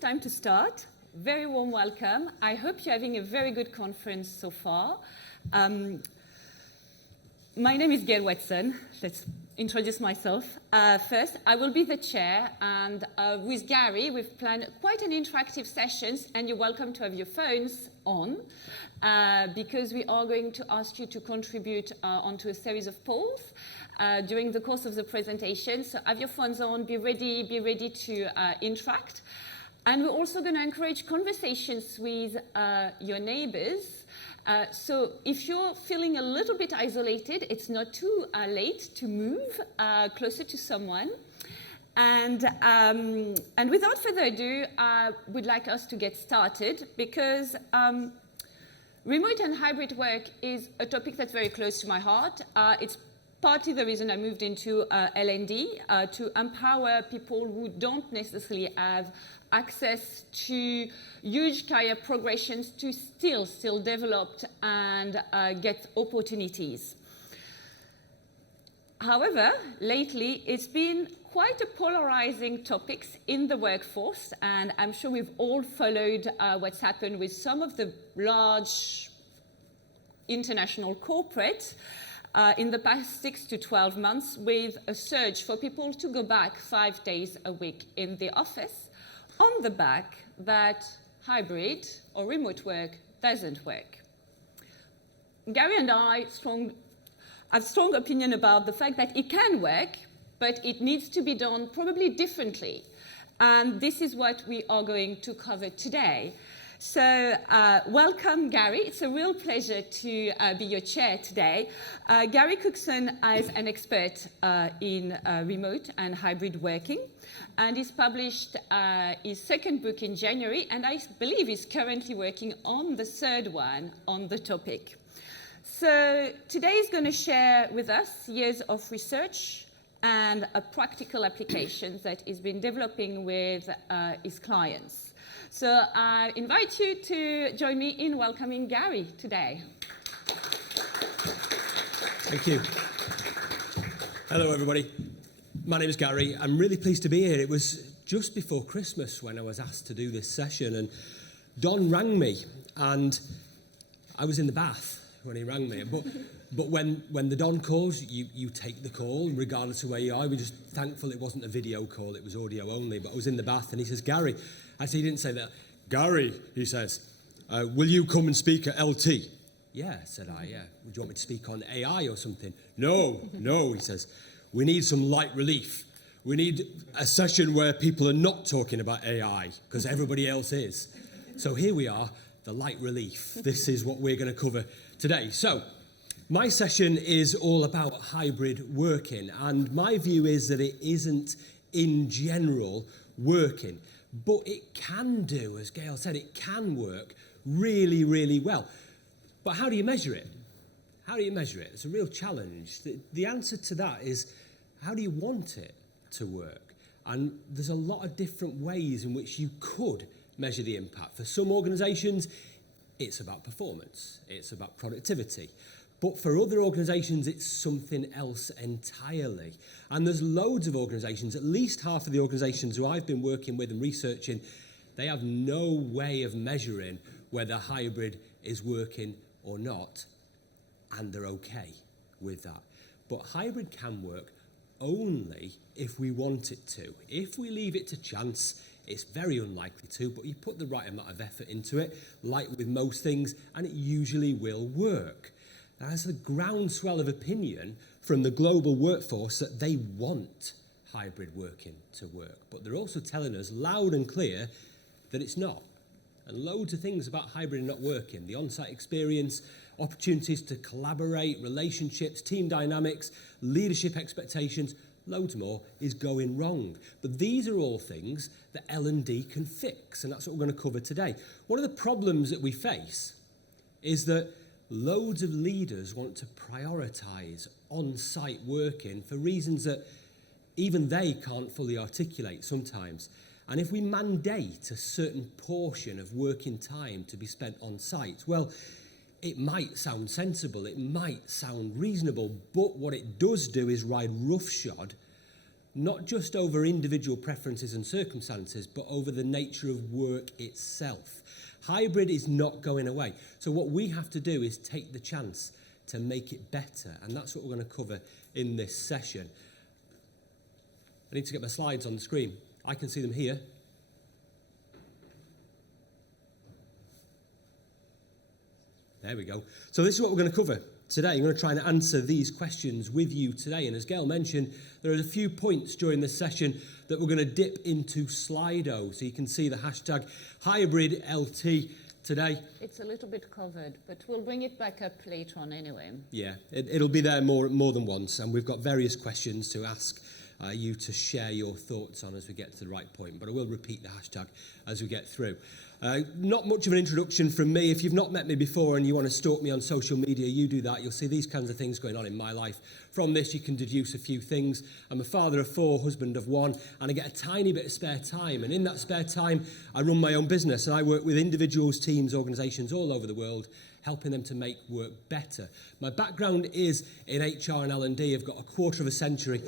time to start. Very warm welcome. I hope you're having a very good conference so far. My name is Gail Watson. Let's introduce myself. First, I will be the chair, and with Gary, we've planned quite an interactive sessions, and you're welcome to have your phones on, because we are going to ask you to contribute onto a series of polls during the course of the presentation. So have your phones on, be ready to interact. And we're also going to encourage conversations with your neighbors. So if you're feeling a little bit isolated, it's not too late to move closer to someone. And without further ado, I would like us to get started, because remote and hybrid work is a topic that's very close to my heart. It's partly the reason I moved into L&D, to empower people who don't necessarily have access to huge career progressions to still develop and get opportunities. However, lately it's been quite a polarizing topic in the workforce, and I'm sure we've all followed what's happened with some of the large international corporates in the past 6 to 12 months, with a surge for people to go back 5 days a week in the office, on the back that hybrid or remote work doesn't work. Gary and I have strong opinion about the fact that it can work, but it needs to be done probably differently. And this is what we are going to cover today. So welcome, Gary. It's a real pleasure to be your chair today. Gary Cookson is an expert in remote and hybrid working, and he's published his second book in January, and I believe he's currently working on the third one on the topic. So today he's going to share with us years of research and practical applications that he's been developing with his clients. So I invite you to join me in welcoming Gary today. Thank you. Hello, everybody. My name is Gary. I'm really pleased to be here. It was just before Christmas when I was asked to do this session, and Don rang me, and I was in the bath when he rang me. But when the Don calls, you take the call, regardless of where you are. We're just thankful it wasn't a video call, it was audio only. But I was in the bath, and he says, Gary. Actually, he didn't say that. Gary, he says, will you come and speak at LT? Yeah, said I, yeah. Would you want me to speak on AI or something? No, he says. We need some light relief. We need a session where people are not talking about AI, because everybody else is. So here we are, the light relief. This is what we're going to cover today. So my session is all about hybrid working, and my view is that it isn't, in general, working. But it can do, as Gail said, it can work really, really well. But how do you measure it? How do you measure it? It's a real challenge. The answer to that is, how do you want it to work? And there's a lot of different ways in which you could measure the impact. For some organisations, it's about performance. It's about productivity. But for other organisations, it's something else entirely. And there's loads of organisations, at least half of the organisations who I've been working with and researching, they have no way of measuring whether hybrid is working or not, and they're okay with that. But hybrid can work only if we want it to. If we leave it to chance, it's very unlikely to, but you put the right amount of effort into it, like with most things, and it usually will work. Now, there's a groundswell of opinion from the global workforce that they want hybrid working to work. But they're also telling us loud and clear that it's not. And loads of things about hybrid not working. The on-site experience, opportunities to collaborate, relationships, team dynamics, leadership expectations, loads more is going wrong. But these are all things that L&D can fix, and that's what we're going to cover today. One of the problems that we face is that loads of leaders want to prioritise on-site working for reasons that even they can't fully articulate sometimes. And if we mandate a certain portion of working time to be spent on-site, well, it might sound sensible, it might sound reasonable, but what it does do is ride roughshod not just over individual preferences and circumstances, but over the nature of work itself. Hybrid is not going away. So what we have to do is take the chance to make it better, and that's what we're going to cover in this session. I need to get my slides on the screen. I can see them here. There we go. So this is what we're going to cover today. I'm going to try and answer these questions with you today. And as Gail mentioned, there are a few points during this session that we're going to dip into Slido. So you can see the hashtag HybridLT today. It's a little bit covered, but we'll bring it back up later on anyway. Yeah, it'll be there more than once. And we've got various questions to ask you to share your thoughts on as we get to the right point. But I will repeat the hashtag as we get through. Not much of an introduction from me. If you've not met me before and you want to stalk me on social media, you do that. You'll see these kinds of things going on in my life. From this, you can deduce a few things. I'm a father of 4, husband of 1, and I get a tiny bit of spare time. And in that spare time, I run my own business, and I work with individuals, teams, organisations all over the world, helping them to make work better. My background is in HR and L&D. I've got a quarter of a century.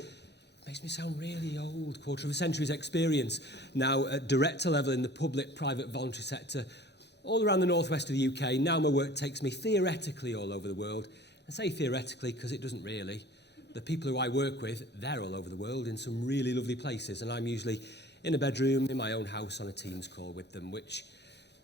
Makes me sound really old. Quarter of a century's experience now at director level in the public, private, voluntary sector, all around the northwest of the UK. Now my work takes me theoretically all over the world. I say theoretically because it doesn't really. The people who I work with, they're all over the world in some really lovely places, and I'm usually in a bedroom in my own house on a Teams call with them, which,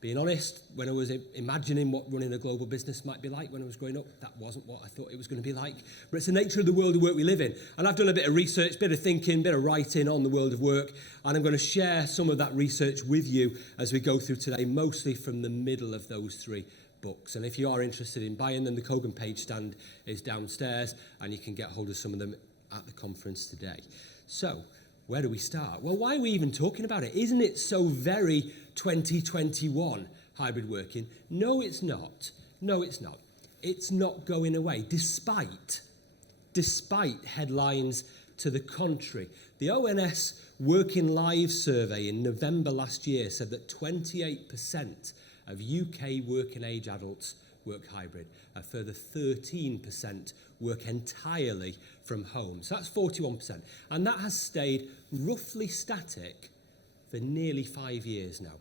being honest, when I was imagining what running a global business might be like when I was growing up, that wasn't what I thought it was going to be like. But it's the nature of the world of work we live in. And I've done a bit of research, bit of thinking, bit of writing on the world of work, and I'm going to share some of that research with you as we go through today, mostly from the middle of those 3 books. And if you are interested in buying them, the Kogan page stand is downstairs, and you can get hold of some of them at the conference today. So, where do we start? Well, why are we even talking about it? Isn't it so very 2021, hybrid working? No, it's not. No, it's not. It's not going away, despite headlines to the contrary. The ONS Working Lives survey in November last year said that 28% of UK working age adults work hybrid. A further 13% work entirely from home. So that's 41%. And that has stayed roughly static for nearly 5 years now.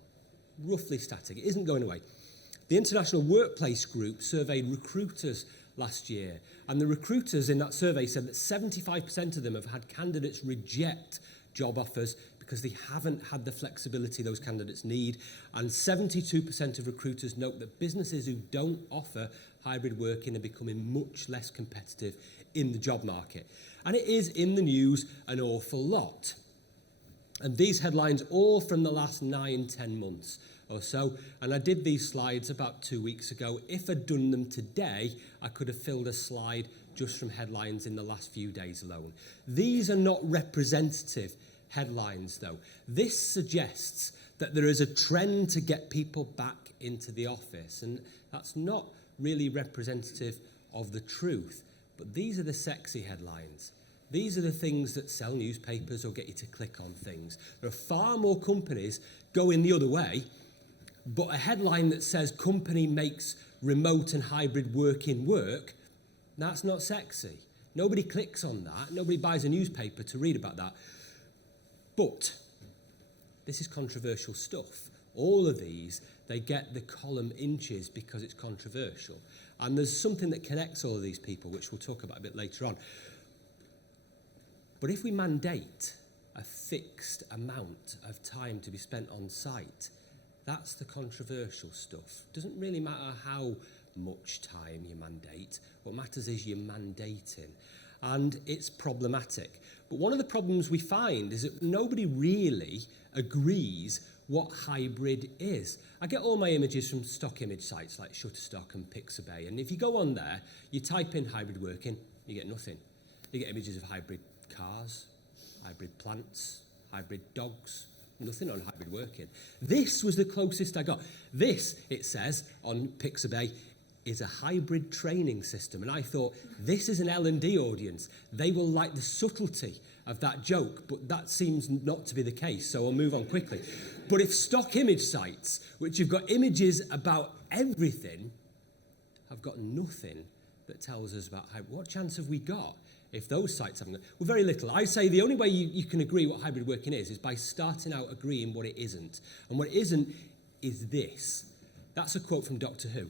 Roughly static. It isn't going away. The International Workplace Group surveyed recruiters last year. And the recruiters in that survey said that 75% of them have had candidates reject job offers because they haven't had the flexibility those candidates need. And 72% of recruiters note that businesses who don't offer hybrid working are becoming much less competitive in the job market. And it is in the news an awful lot. And these headlines all from the last 9-10 months or so. And I did these slides about 2 weeks ago. If I'd done them today, I could have filled a slide just from headlines in the last few days alone. These are not representative headlines, though. This suggests that there is a trend to get people back into the office, and that's not really representative of the truth. But these are the sexy headlines. These are the things that sell newspapers or get you to click on things. There are far more companies going the other way, but a headline that says company makes remote and hybrid working work, that's not sexy. Nobody clicks on that. Nobody buys a newspaper to read about that. But this is controversial stuff. All of these, they get the column inches because it's controversial. And there's something that connects all of these people, which we'll talk about a bit later on. But if we mandate a fixed amount of time to be spent on site, that's the controversial stuff. It doesn't really matter how much time you mandate. What matters is you're mandating. And it's problematic. But one of the problems we find is that nobody really agrees what hybrid is. I get all my images from stock image sites like Shutterstock and Pixabay, and if you go on there, you type in hybrid working, you get nothing. You get images of hybrid cars, hybrid plants, hybrid dogs, nothing on hybrid working. This was the closest I got. This, it says on Pixabay, is a hybrid training system. And I thought, this is an L&D audience. They will like the subtlety of that joke, but that seems not to be the case, so I'll move on quickly. But if stock image sites, which have got images about everything, have got nothing that tells us about hybrid. What chance have we got if those sites haven't got? Well, very little. I say the only way you can agree what hybrid working is by starting out agreeing what it isn't. And what it isn't is this. That's a quote from Doctor Who.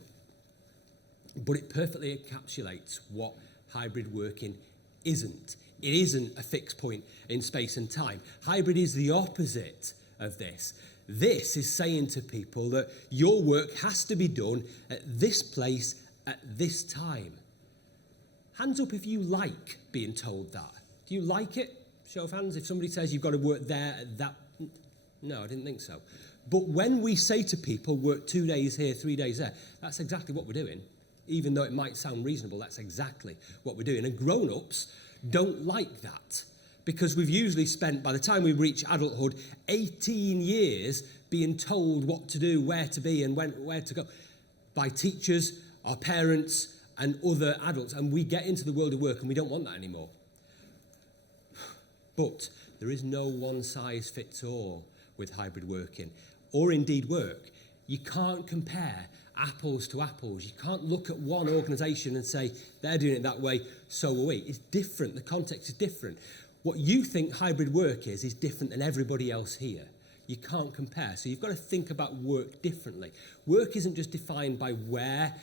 But it perfectly encapsulates what hybrid working isn't. It isn't a fixed point in space and time. Hybrid is the opposite of this. This is saying to people that your work has to be done at this place at this time. Hands up if you like being told that. Do you like it? Show of hands if somebody says you've got to work there at that. No, I didn't think so. But when we say to people, work 2 days here, 3 days there, that's exactly what we're doing. Even though it might sound reasonable, that's exactly what we're doing. And grown-ups don't like that because we've usually spent, by the time we reach adulthood, 18 years being told what to do, where to be and where to go by teachers, our parents and other adults. And we get into the world of work and we don't want that anymore. But there is no one-size-fits-all with hybrid working or indeed work. You can't compare apples to apples. You can't look at one organisation and say, they're doing it that way, so are we. It's different. The context is different. What you think hybrid work is different than everybody else here. You can't compare. So you've got to think about work differently. Work isn't just defined by where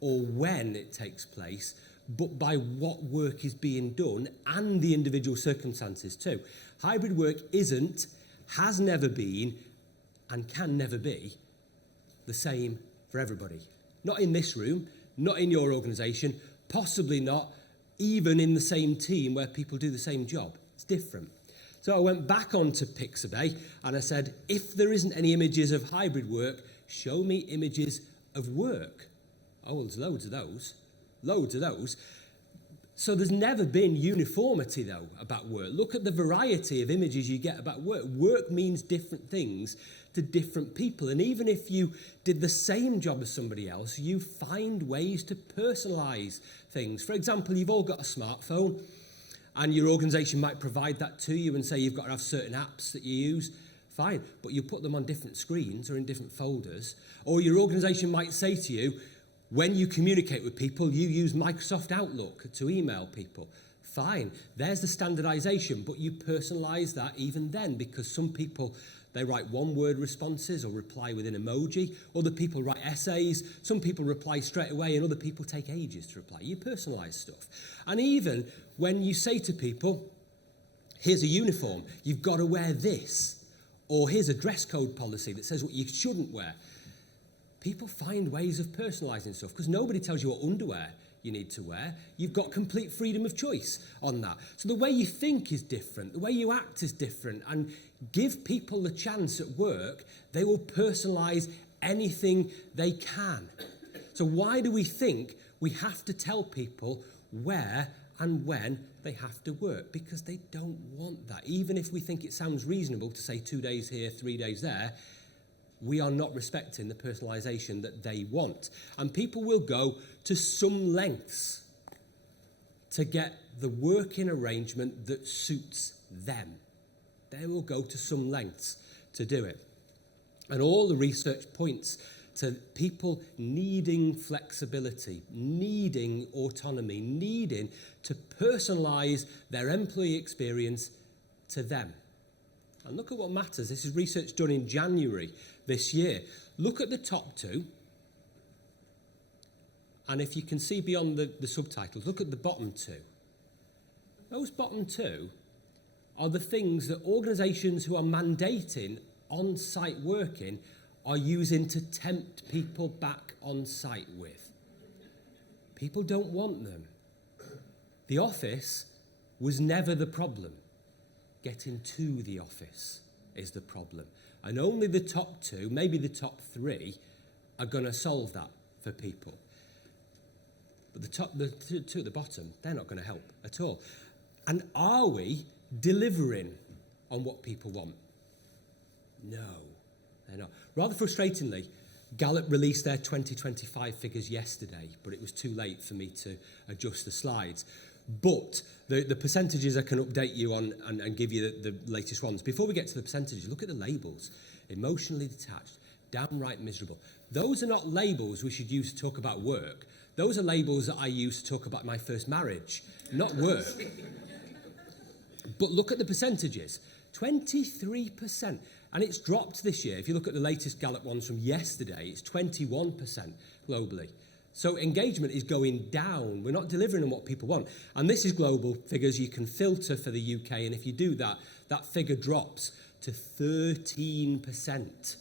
or when it takes place, but by what work is being done and the individual circumstances too. Hybrid work isn't, has never been, and can never be the same for everybody. Not in this room, not in your organisation, possibly not even in the same team where people do the same job. It's different. So I went back onto Pixabay and I said, if there isn't any images of hybrid work, show me images of work. Oh, well, there's loads of those. Loads of those. So there's never been uniformity, though, about work. Look at the variety of images you get about work. Work means different things to different people. And even if you did the same job as somebody else, you find ways to personalise things. For example, you've all got a smartphone, and your organisation might provide that to you and say you've got to have certain apps that you use. Fine, but you put them on different screens or in different folders. Or your organisation might say to you, when you communicate with people, you use Microsoft Outlook to email people. Fine, there's the standardization, but you personalize that even then because some people, they write one-word responses or reply with an emoji. Other people write essays. Some people reply straight away and other people take ages to reply. You personalize stuff. And even when you say to people, here's a uniform, you've got to wear this. Or here's a dress code policy that says what you shouldn't wear. People find ways of personalising stuff because nobody tells you what underwear you need to wear. You've got complete freedom of choice on that. So the way you think is different, the way you act is different, and give people the chance at work, they will personalise anything they can. So why do we think we have to tell people where and when they have to work? Because they don't want that. Even if we think it sounds reasonable to say 2 days here, 3 days there, we are not respecting the personalisation that they want. And people will go to some lengths to get the working arrangement that suits them. They will go to some lengths to do it. And all the research points to people needing flexibility, needing autonomy, needing to personalise their employee experience to them. And look at what matters. This is research done in January this year. Look at the top two. And if you can see beyond the subtitles, look at the bottom two. Those bottom two are the things that organisations who are mandating on-site working are using to tempt people back on site with. People don't want them. The office was never the problem. Getting to the office is the problem. And only the top two, maybe the top three, are going to solve that for people. But the two at the bottom, they're not going to help at all. And are we delivering on what people want? No, they're not. Rather frustratingly, Gallup released their 2025 figures yesterday, but it was too late for me to adjust the slides. But the percentages I can update you on and give you the latest ones. Before we get to the percentages, look at the labels. Emotionally detached, downright miserable. Those are not labels we should use to talk about work. Those are labels that I use to talk about my first marriage, not work. But look at the percentages, 23%. And it's dropped this year. If you look at the latest Gallup ones from yesterday, it's 21% globally. So engagement is going down. We're not delivering on what people want. And this is global figures. You can filter for the UK. And if you do that, that figure drops to 13%.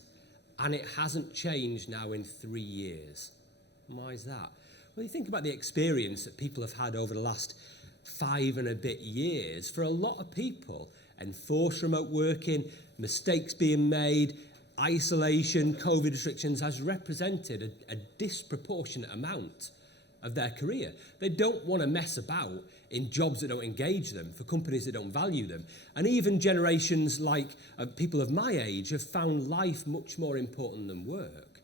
And it hasn't changed now in 3 years. Why is that? Well, you think about the experience that people have had over the last 5 and a bit years. For a lot of people, enforced remote working, mistakes being made, isolation, COVID restrictions has represented a disproportionate amount of their career. They don't want to mess about in jobs that don't engage them, for companies that don't value them. And even generations like people of my age have found life much more important than work,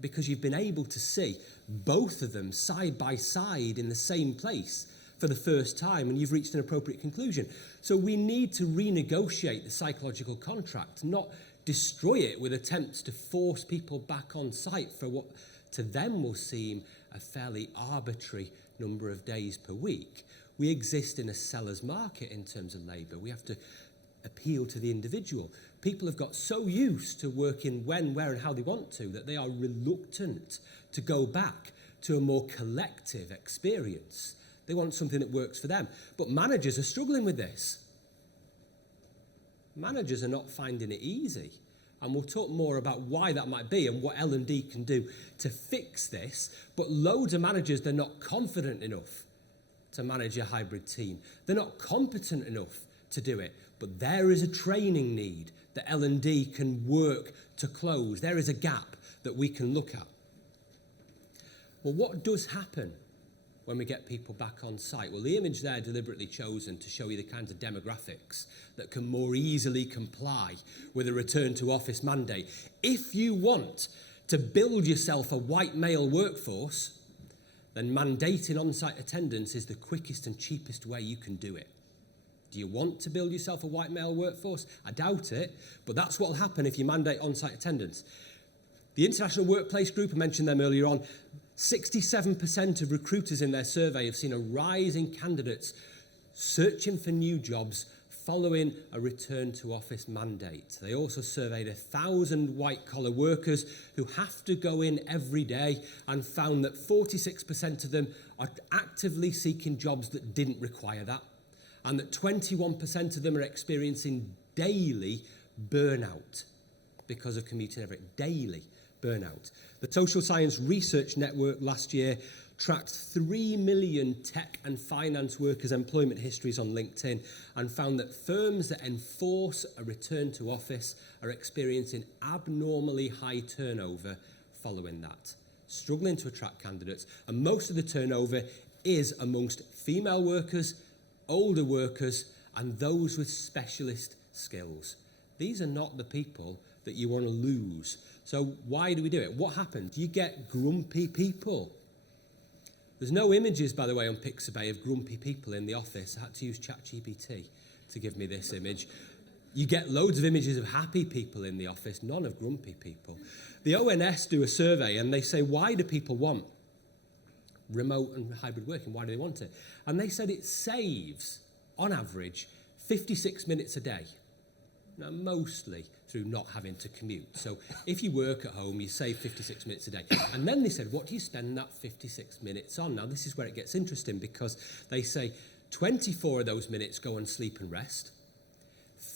because you've been able to see both of them side by side in the same place for the first time, and you've reached an appropriate conclusion. So we need to renegotiate the psychological contract, not destroy it with attempts to force people back on site for what to them will seem a fairly arbitrary number of days per week. We exist in a seller's market in terms of labour. We have to appeal to the individual. People have got so used to working when, where and how they want to that they are reluctant to go back to a more collective experience. They want something that works for them. But managers are struggling with this. Managers are not finding it easy. And we'll talk more about why that might be and what L&D can do to fix this. But loads of managers, they're not confident enough to manage a hybrid team. They're not competent enough to do it. But there is a training need that L&D can work to close. There is a gap that we can look at. Well, what does happen when we get people back on site? Well, the image there deliberately chosen to show you the kinds of demographics that can more easily comply with a return to office mandate. If you want to build yourself a white male workforce, then mandating on-site attendance is the quickest and cheapest way you can do it. Do you want to build yourself a white male workforce? I doubt it, but that's what will happen if you mandate on-site attendance. The International Workplace Group, I mentioned them earlier on, 67% of recruiters in their survey have seen a rise in candidates searching for new jobs following a return to office mandate. They also surveyed 1,000 white-collar workers who have to go in every day and found that 46% of them are actively seeking jobs that didn't require that, and that 21% of them are experiencing daily burnout because of commuting every daily burnout. The Social Science Research Network last year tracked 3 million tech and finance workers' employment histories on LinkedIn and found that firms that enforce a return to office are experiencing abnormally high turnover following that, struggling to attract candidates, and most of the turnover is amongst female workers, older workers, and those with specialist skills. These are not the people that you want to lose. So why do we do it? What happens? You get grumpy people. There's no images, by the way, on Pixabay of grumpy people in the office. I had to use ChatGPT to give me this image. You get loads of images of happy people in the office, none of grumpy people. The ONS do a survey and they say, why do people want remote and hybrid working? Why do they want it? And they said it saves, on average, 56 minutes a day. Now, mostly through not having to commute. So if you work at home, you save 56 minutes a day. And then they said, what do you spend that 56 minutes on? Now, this is where it gets interesting, because they say 24 of those minutes go on sleep and rest.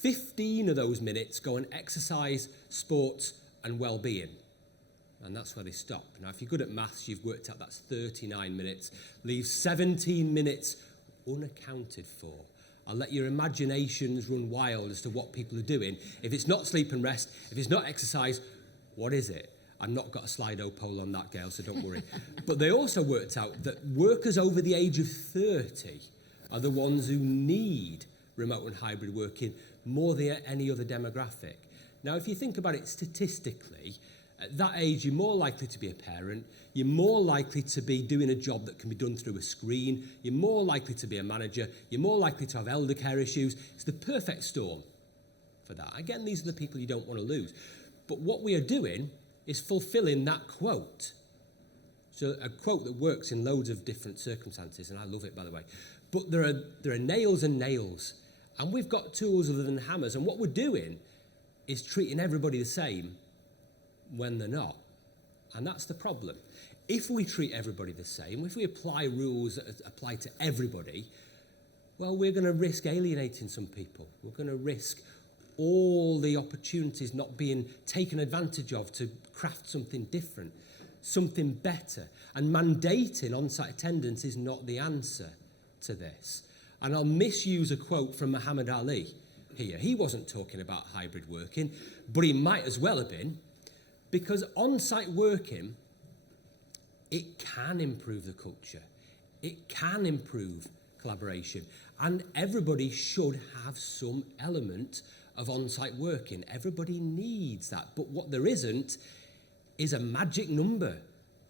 15 of those minutes go on exercise, sports, and well-being. And that's where they stop. Now, if you're good at maths, you've worked out that's 39 minutes. Leave 17 minutes unaccounted for. I'll let your imaginations run wild as to what people are doing. If it's not sleep and rest, if it's not exercise, what is it? I've not got a Slido poll on that, Gail, so don't worry. But they also worked out that workers over the age of 30 are the ones who need remote and hybrid working more than any other demographic. Now, if you think about it statistically, at that age, you're more likely to be a parent, you're more likely to be doing a job that can be done through a screen, you're more likely to be a manager, you're more likely to have elder care issues. It's the perfect storm for that. Again, these are the people you don't want to lose. But what we are doing is fulfilling that quote. So a quote that works in loads of different circumstances, and I love it, by the way. But there are nails and nails, and we've got tools other than hammers, and what we're doing is treating everybody the same when they're not. And that's the problem. If we treat everybody the same, if we apply rules that apply to everybody, well, we're going to risk alienating some people. We're going to risk all the opportunities not being taken advantage of to craft something different, something better. And mandating on-site attendance is not the answer to this. And I'll misuse a quote from Muhammad Ali here. He wasn't talking about hybrid working, but he might as well have been, because on-site working, it can improve the culture. It can improve collaboration. And everybody should have some element of on-site working. Everybody needs that. But what there isn't is a magic number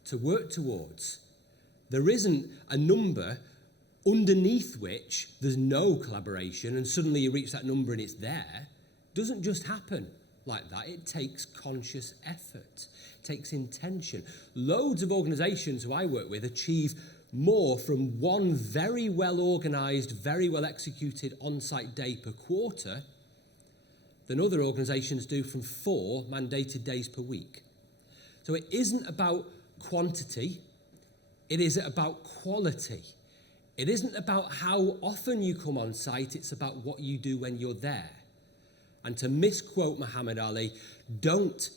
to work towards. There isn't a number underneath which there's no collaboration and suddenly you reach that number and it's there. It doesn't just happen like that. It takes conscious effort. It takes intention. Loads of organisations who I work with achieve more from one very well organised, very well executed on-site day per quarter than other organisations do from 4 mandated days per week. So it isn't about quantity, it is about quality. It isn't about how often you come on site, it's about what you do when you're there. And to misquote Muhammad Ali, don't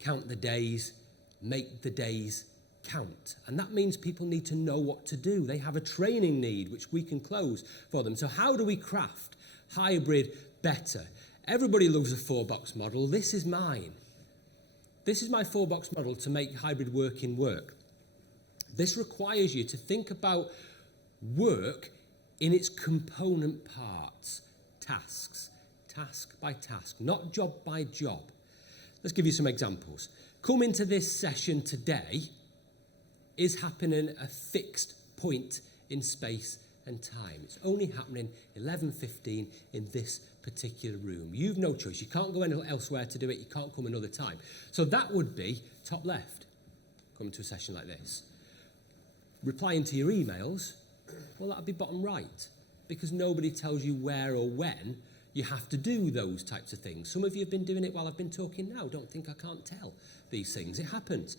count the days, make the days count. And that means people need to know what to do. They have a training need, which we can close for them. So how do we craft hybrid better? Everybody loves a 4-box model. This is mine. This is my 4-box model to make hybrid working work. This requires you to think about work in its component parts, tasks, task by task, not job by job. Let's give you some examples. Come into this session today is happening at a fixed point in space and time. It's only happening 11:15 in this particular room. You've no choice. You can't go elsewhere to do it. You can't come another time. So that would be top left, coming to a session like this. Replying to your emails, well, that would be bottom right, because nobody tells you where or when you have to do those types of things. Some of you have been doing it while I've been talking now. Don't think I can't tell these things. It happens.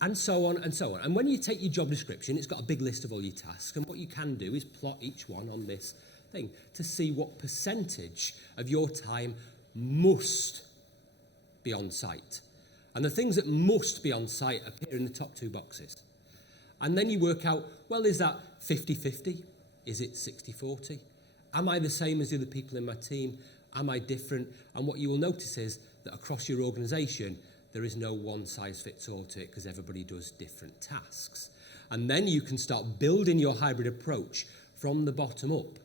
And so on and so on. And when you take your job description, it's got a big list of all your tasks, and what you can do is plot each one on this thing to see what percentage of your time must be on site. And the things that must be on site appear in the top 2 boxes. And then you work out, well, is that 50-50? Is it 60-40? Am I the same as the other people in my team? Am I different? And what you will notice is that across your organisation, there is no one-size-fits-all to it because everybody does different tasks. And then you can start building your hybrid approach from the bottom up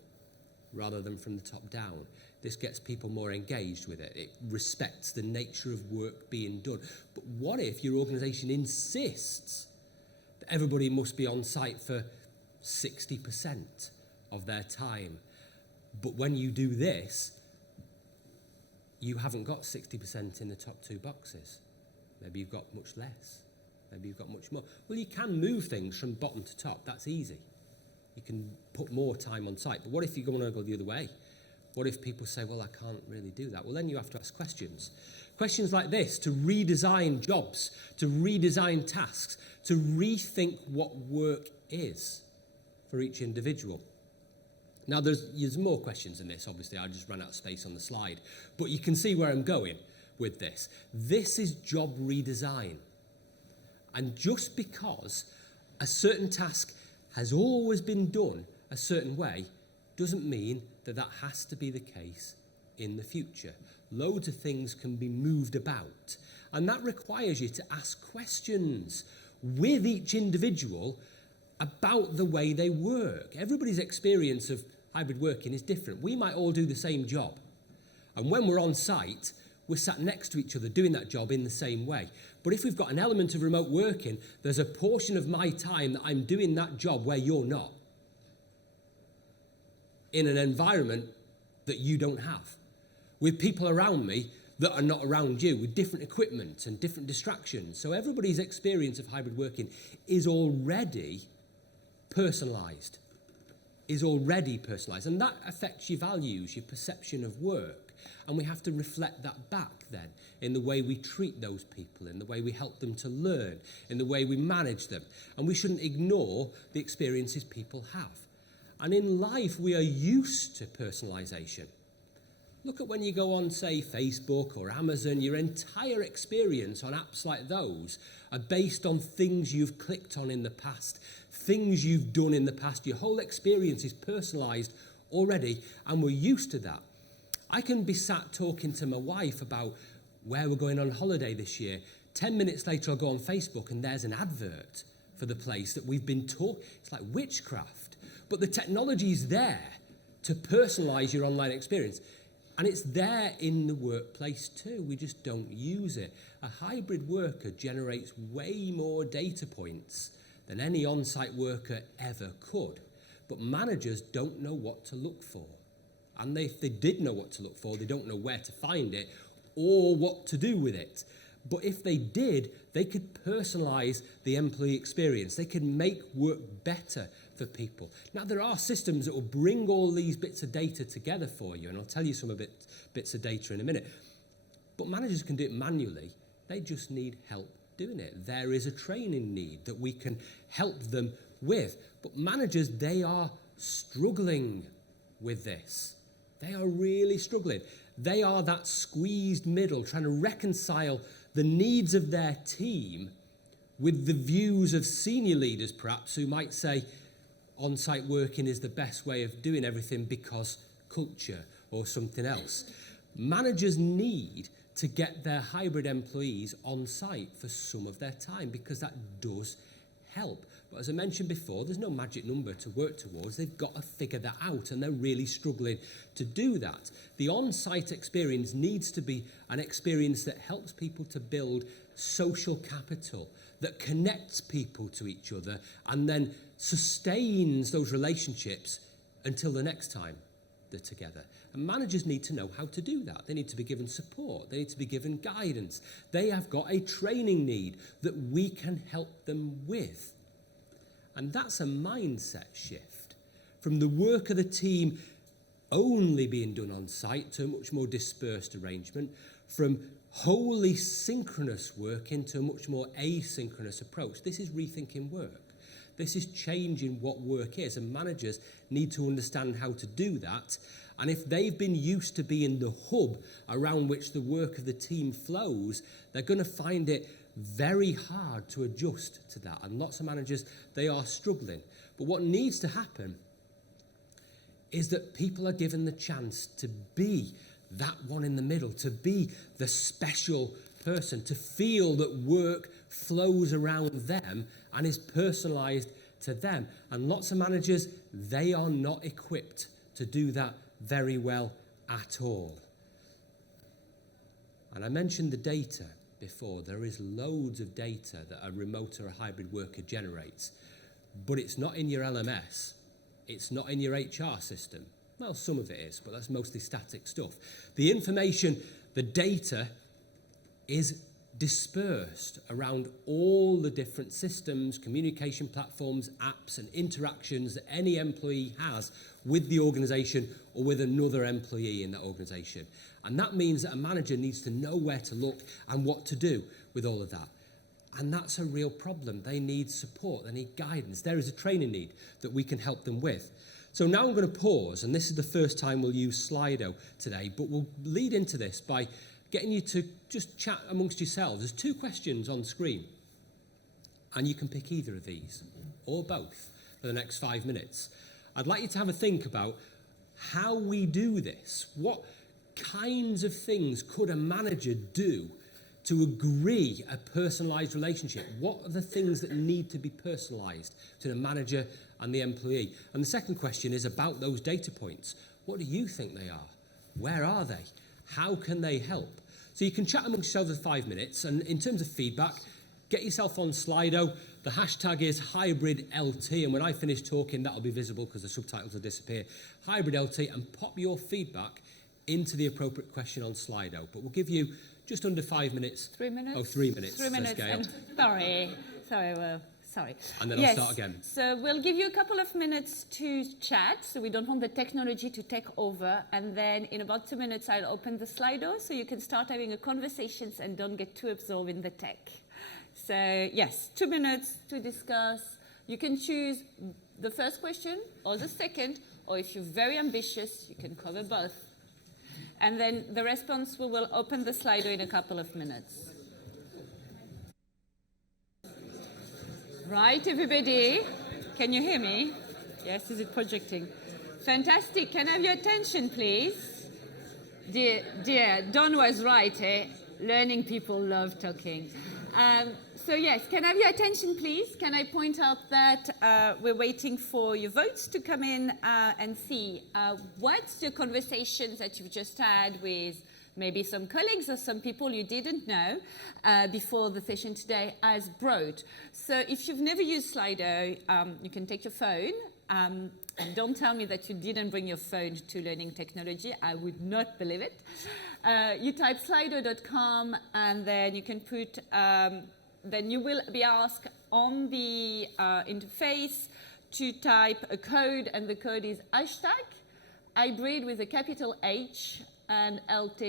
rather than from the top down. This gets people more engaged with it. It respects the nature of work being done. But what if your organisation insists that everybody must be on site for 60% of their time? But when you do this, you haven't got 60% in the top 2 boxes. Maybe you've got much less. Maybe you've got much more. Well, you can move things from bottom to top. That's easy. You can put more time on site. But what if you want to go the other way? What if people say, well, I can't really do that? Well, then you have to ask questions. Questions like this, to redesign jobs, to redesign tasks, to rethink what work is for each individual. Now, there's more questions in this. Obviously, I just ran out of space on the slide. But you can see where I'm going with this. This is job redesign. And just because a certain task has always been done a certain way doesn't mean that that has to be the case in the future. Loads of things can be moved about. And that requires you to ask questions with each individual about the way they work. Everybody's experience of hybrid working is different. We might all do the same job. And when we're on site, we're sat next to each other doing that job in the same way. But if we've got an element of remote working, there's a portion of my time that I'm doing that job where you're not, in an environment that you don't have, with people around me that are not around you with different equipment and different distractions. So everybody's experience of hybrid working is already personalised, and that affects your values, your perception of work. And we have to reflect that back then in the way we treat those people, in the way we help them to learn, in the way we manage them. And we shouldn't ignore the experiences people have. And in life, we are used to personalisation. Look at when you go on, say, Facebook or Amazon, your entire experience on apps like those are based on things you've clicked on in the past, things you've done in the past. Your whole experience is personalised already, and we're used to that. I can be sat talking to my wife about where we're going on holiday this year. 10 minutes later, I'll go on Facebook and there's an advert for the place that we've been taught. It's like witchcraft. But the technology is there to personalise your online experience. And it's there in the workplace too. We just don't use it. A hybrid worker generates way more data points than any on-site worker ever could. But managers don't know what to look for. And if they did know what to look for, they don't know where to find it or what to do with it. But if they did, they could personalise the employee experience. They could make work better for people. Now, there are systems that will bring all these bits of data together for you, and I'll tell you some of bits of data in a minute. But managers can do it manually. They just need help doing it. There is a training need that we can help them with. But managers, they are struggling with this. They are really struggling. They are that squeezed middle, trying to reconcile the needs of their team with the views of senior leaders, perhaps, who might say on-site working is the best way of doing everything because culture or something else. Managers need to get their hybrid employees on-site for some of their time because that does help. But as I mentioned before, there's no magic number to work towards. They've got to figure that out, and they're really struggling to do that. The on-site experience needs to be an experience that helps people to build social capital, that connects people to each other, and then sustains those relationships until the next time they're together. And managers need to know how to do that. They need to be given support. They need to be given guidance. They have got a training need that we can help them with. And that's a mindset shift from the work of the team only being done on site to a much more dispersed arrangement, from wholly synchronous work into a much more asynchronous approach. This is rethinking work. This is changing what work is, and managers need to understand how to do that. And if they've been used to being the hub around which the work of the team flows, they're going to find it very hard to adjust to that. And lots of managers, they are struggling. But what needs to happen is that people are given the chance to be that one in the middle, to be the special person, to feel that work flows around them and is personalised to them. And lots of managers, they are not equipped to do that very well at all. And I mentioned the data before. There is loads of data that a remote or a hybrid worker generates, but it's not in your LMS. It's not in your HR system. Well, some of it is, but that's mostly static stuff. The information, the data, is dispersed around all the different systems, communication platforms, apps, and interactions that any employee has with the organisation or with another employee in that organisation. And that means that a manager needs to know where to look and what to do with all of that. And that's a real problem. They need support, they need guidance. There is a training need that we can help them with. So now I'm going to pause, and this is the first time we'll use Slido today, but we'll lead into this by getting you to just chat amongst yourselves. There's 2 questions on screen, and you can pick either of these, or both, for the next 5 minutes. I'd like you to have a think about how we do this. What kinds of things could a manager do to agree a personalised relationship? What are the things that need to be personalised to the manager and the employee? And the second question is about those data points. What do you think they are? Where are they? How can they help? So you can chat amongst yourselves for 5 minutes, and in terms of feedback, get yourself on Slido. The hashtag is HybridLT, and when I finish talking, that'll be visible because the subtitles will disappear. HybridLT, and pop your feedback into the appropriate question on Slido. But we'll give you just under 5 minutes. 3 minutes? Oh, 3 minutes. 3 minutes. And sorry. And then I'll start again. So we'll give you a couple of minutes to chat. So we don't want the technology to take over. And then in about 2 minutes, I'll open the Slido so you can start having a conversations and don't get too absorbed in the tech. So yes, 2 minutes to discuss. You can choose the first question or the second, or if you're very ambitious, you can cover both. And then the response, we will open the Slido in a couple of minutes. Right, everybody? Can you hear me? Yes, is it projecting? Fantastic. Can I have your attention, please? Dear, Don was right, eh? Learning people love talking. So yes, can I have your attention, please? Can I point out that we're waiting for your votes to come in and see what's your conversations that you've just had with maybe some colleagues or some people you didn't know before the session today has brought. So if you've never used Slido, you can take your phone. And don't tell me that you didn't bring your phone to learning technology. I would not believe it. You type slido.com and then you can put, then you will be asked on the interface to type a code, and the code is hashtag hybrid with a capital H and LT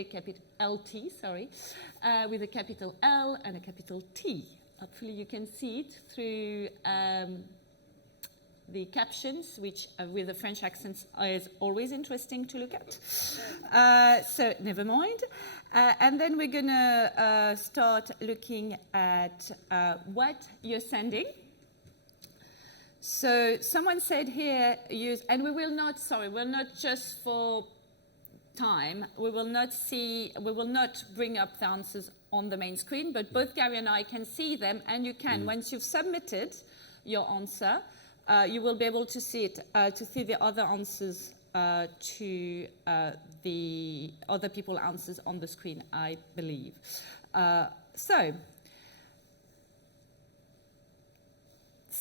with a capital L and a capital T. Hopefully you can see it through the captions, which with the French accents is always interesting to look at. So never mind. And then we're going to start looking at what you're sending. So someone said here, and we will not just for time, we will not bring up the answers on the main screen, but both Gary and I can see them, and you can, once you've submitted your answer, you will be able to see it, to see the other answers to the other people's answers on the screen, I believe. So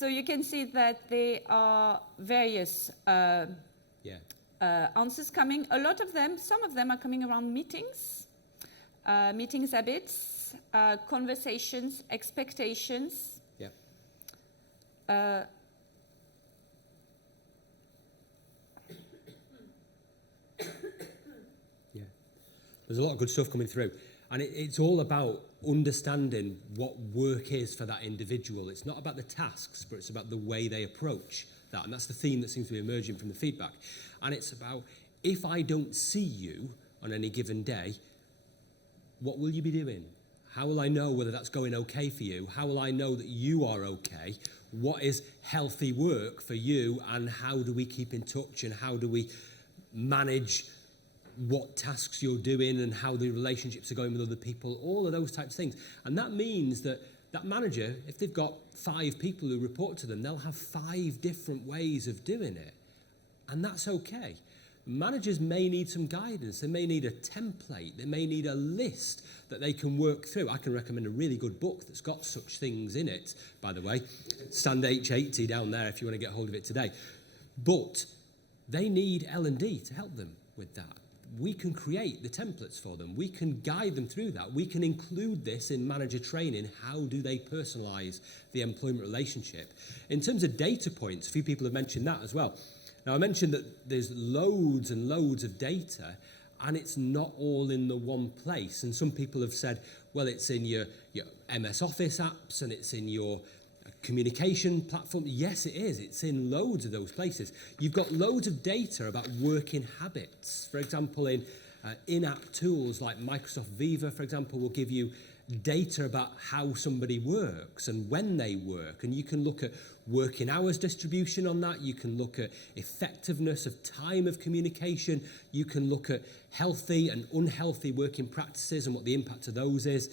you can see that there are various answers coming. A lot of them, some of them are coming around meetings, meetings habits, conversations, expectations. Yeah. There's a lot of good stuff coming through. And it's all about understanding what work is for that individual. It's not about the tasks, but it's about the way they approach that. And that's the theme that seems to be emerging from the feedback. And it's about, if I don't see you on any given day, what will you be doing? How will I know whether that's going okay for you? How will I know that you are okay? What is healthy work for you? And how do we keep in touch? And how do we manage what tasks you're doing and how the relationships are going with other people, all of those types of things. And that means that that manager, if they've got 5 people who report to them, they'll have 5 different ways of doing it. And that's okay. Managers may need some guidance. They may need a template. They may need a list that they can work through. I can recommend a really good book that's got such things in it, by the way. Stand H80 down there if you want to get hold of it today. But they need L&D to help them with that. We can create the templates for them. We can guide them through that. We can include this in manager training. How do they personalize the employment relationship? In terms of data points, a few people have mentioned that as well. Now, I mentioned that there's loads and loads of data, and it's not all in the one place. And some people have said, well, it's in your MS Office apps, and it's in your communication platform. Yes, it is. It's in loads of those places. You've got loads of data about working habits. For example, in-app tools like Microsoft Viva, for example, will give you data about how somebody works and when they work. And you can look at working hours distribution on that. You can look at effectiveness of time of communication. You can look at healthy and unhealthy working practices and what the impact of those is.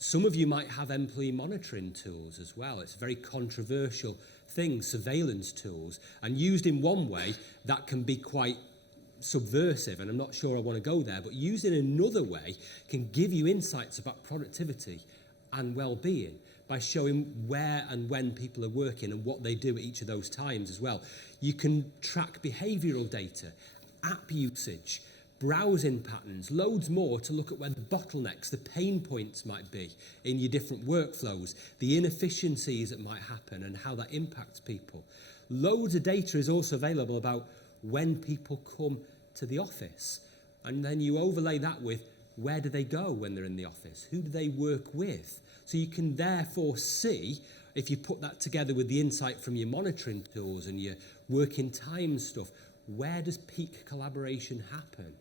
Some of you might have employee monitoring tools as well. It's a very controversial thing, surveillance tools. And used in one way, that can be quite subversive, and I'm not sure I want to go there, but used in another way can give you insights about productivity and well-being by showing where and when people are working and what they do at each of those times as well. You can track behavioural data, app usage, browsing patterns, loads more to look at where the bottlenecks, the pain points might be in your different workflows, the inefficiencies that might happen and how that impacts people. Loads of data is also available about when people come to the office. And then you overlay that with where do they go when they're in the office? Who do they work with? So you can therefore see, if you put that together with the insight from your monitoring tools and your working time stuff, where does peak collaboration happen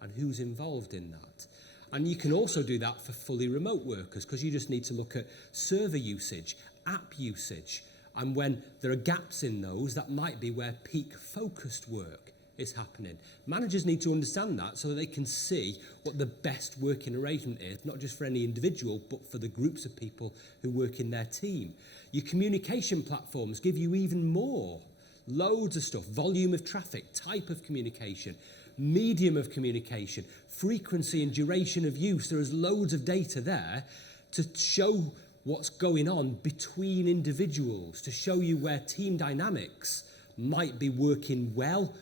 and who's involved in that? And you can also do that for fully remote workers, because you just need to look at server usage, app usage, and when there are gaps in those, that might be where peak focused work is happening. Managers need to understand that so that they can see what the best working arrangement is, not just for any individual, but for the groups of people who work in their team. Your communication platforms give you even more. Loads of stuff, volume of traffic, type of communication, medium of communication, frequency and duration of use. There is loads of data there to show what's going on between individuals, to show you where team dynamics might be working well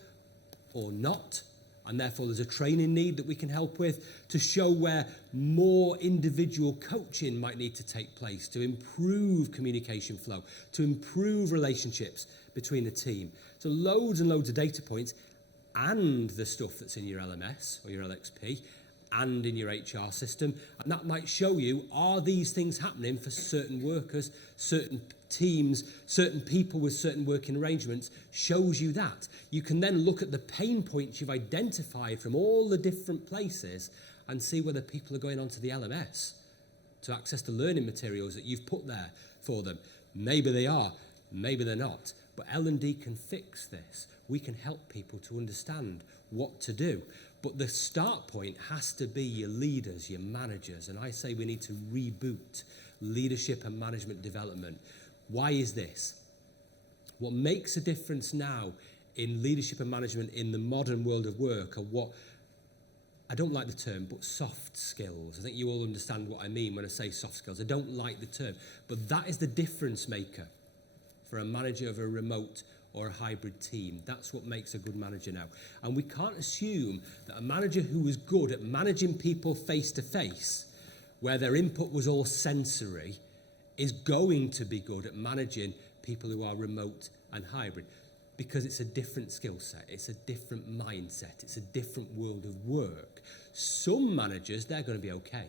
or not, and therefore there's a training need that we can help with, to show where more individual coaching might need to take place to improve communication flow, to improve relationships between the team. So loads and loads of data points, and the stuff that's in your LMS or your LXP and in your HR system, and that might show you, are these things happening for certain workers, certain teams, certain people with certain working arrangements, shows you that. You can then look at the pain points you've identified from all the different places and see whether people are going onto the LMS to access the learning materials that you've put there for them. Maybe they are, maybe they're not, but L&D can fix this. We can help people to understand what to do. But the start point has to be your leaders, your managers, and I say we need to reboot leadership and management development. Why is this? What makes a difference now in leadership and management in the modern world of work are what, I don't like the term, but soft skills. I think you all understand what I mean when I say soft skills. I don't like the term, but that is the difference maker for a manager of a remote or a hybrid team. That's what makes a good manager now. And we can't assume that a manager who is good at managing people face to face, where their input was all sensory, is going to be good at managing people who are remote and hybrid, because it's a different skill set, it's a different mindset, it's a different world of work. Some managers, they're going to be okay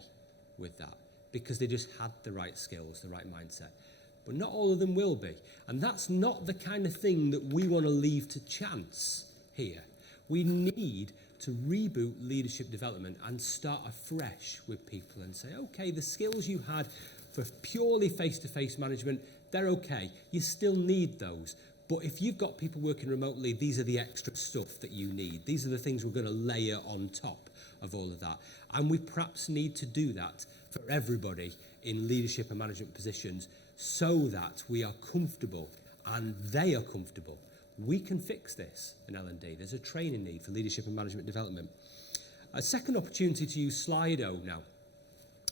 with that because they just had the right skills, the right mindset. But not all of them will be. And that's not the kind of thing that we want to leave to chance here. We need to reboot leadership development and start afresh with people and say, okay, the skills you had for purely face-to-face management, they're okay. You still need those. But if you've got people working remotely, these are the extra stuff that you need. These are the things we're going to layer on top of all of that. And we perhaps need to do that for everybody in leadership and management positions, so that we are comfortable and they are comfortable. We can fix this in L&D. There's a training need for leadership and management development. A second opportunity to use Slido now.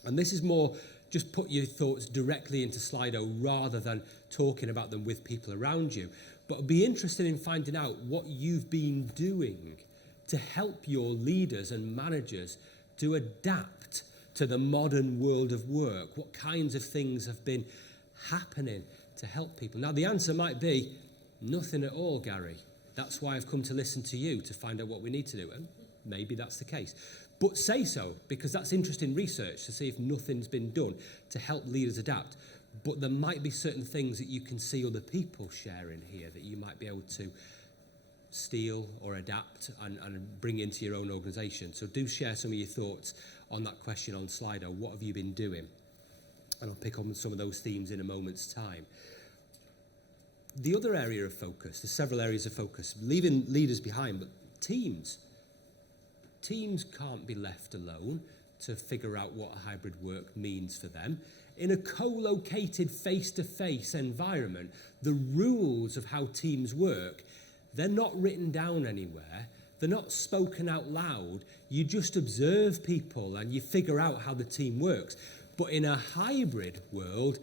And this is more just put your thoughts directly into Slido rather than talking about them with people around you. But be interested in finding out what you've been doing to help your leaders and managers to adapt to the modern world of work. What kinds of things have been happening to help people? Now, the answer might be nothing at all, Gary. That's why I've come to listen to you to find out what we need to do. And maybe that's the case. But say so, because that's interesting research to see if nothing's been done to help leaders adapt. But there might be certain things that you can see other people sharing here that you might be able to steal or adapt and bring into your own organisation. So do share some of your thoughts on that question on Slido. What have you been doing? And I'll pick on some of those themes in a moment's time. The other area of focus, there's several areas of focus, leaving leaders behind, but teams. Teams can't be left alone to figure out what hybrid work means for them. In a co-located face-to-face environment, the rules of how teams work, they're not written down anywhere. They're not spoken out loud. You just observe people and you figure out how the team works. But in a hybrid world,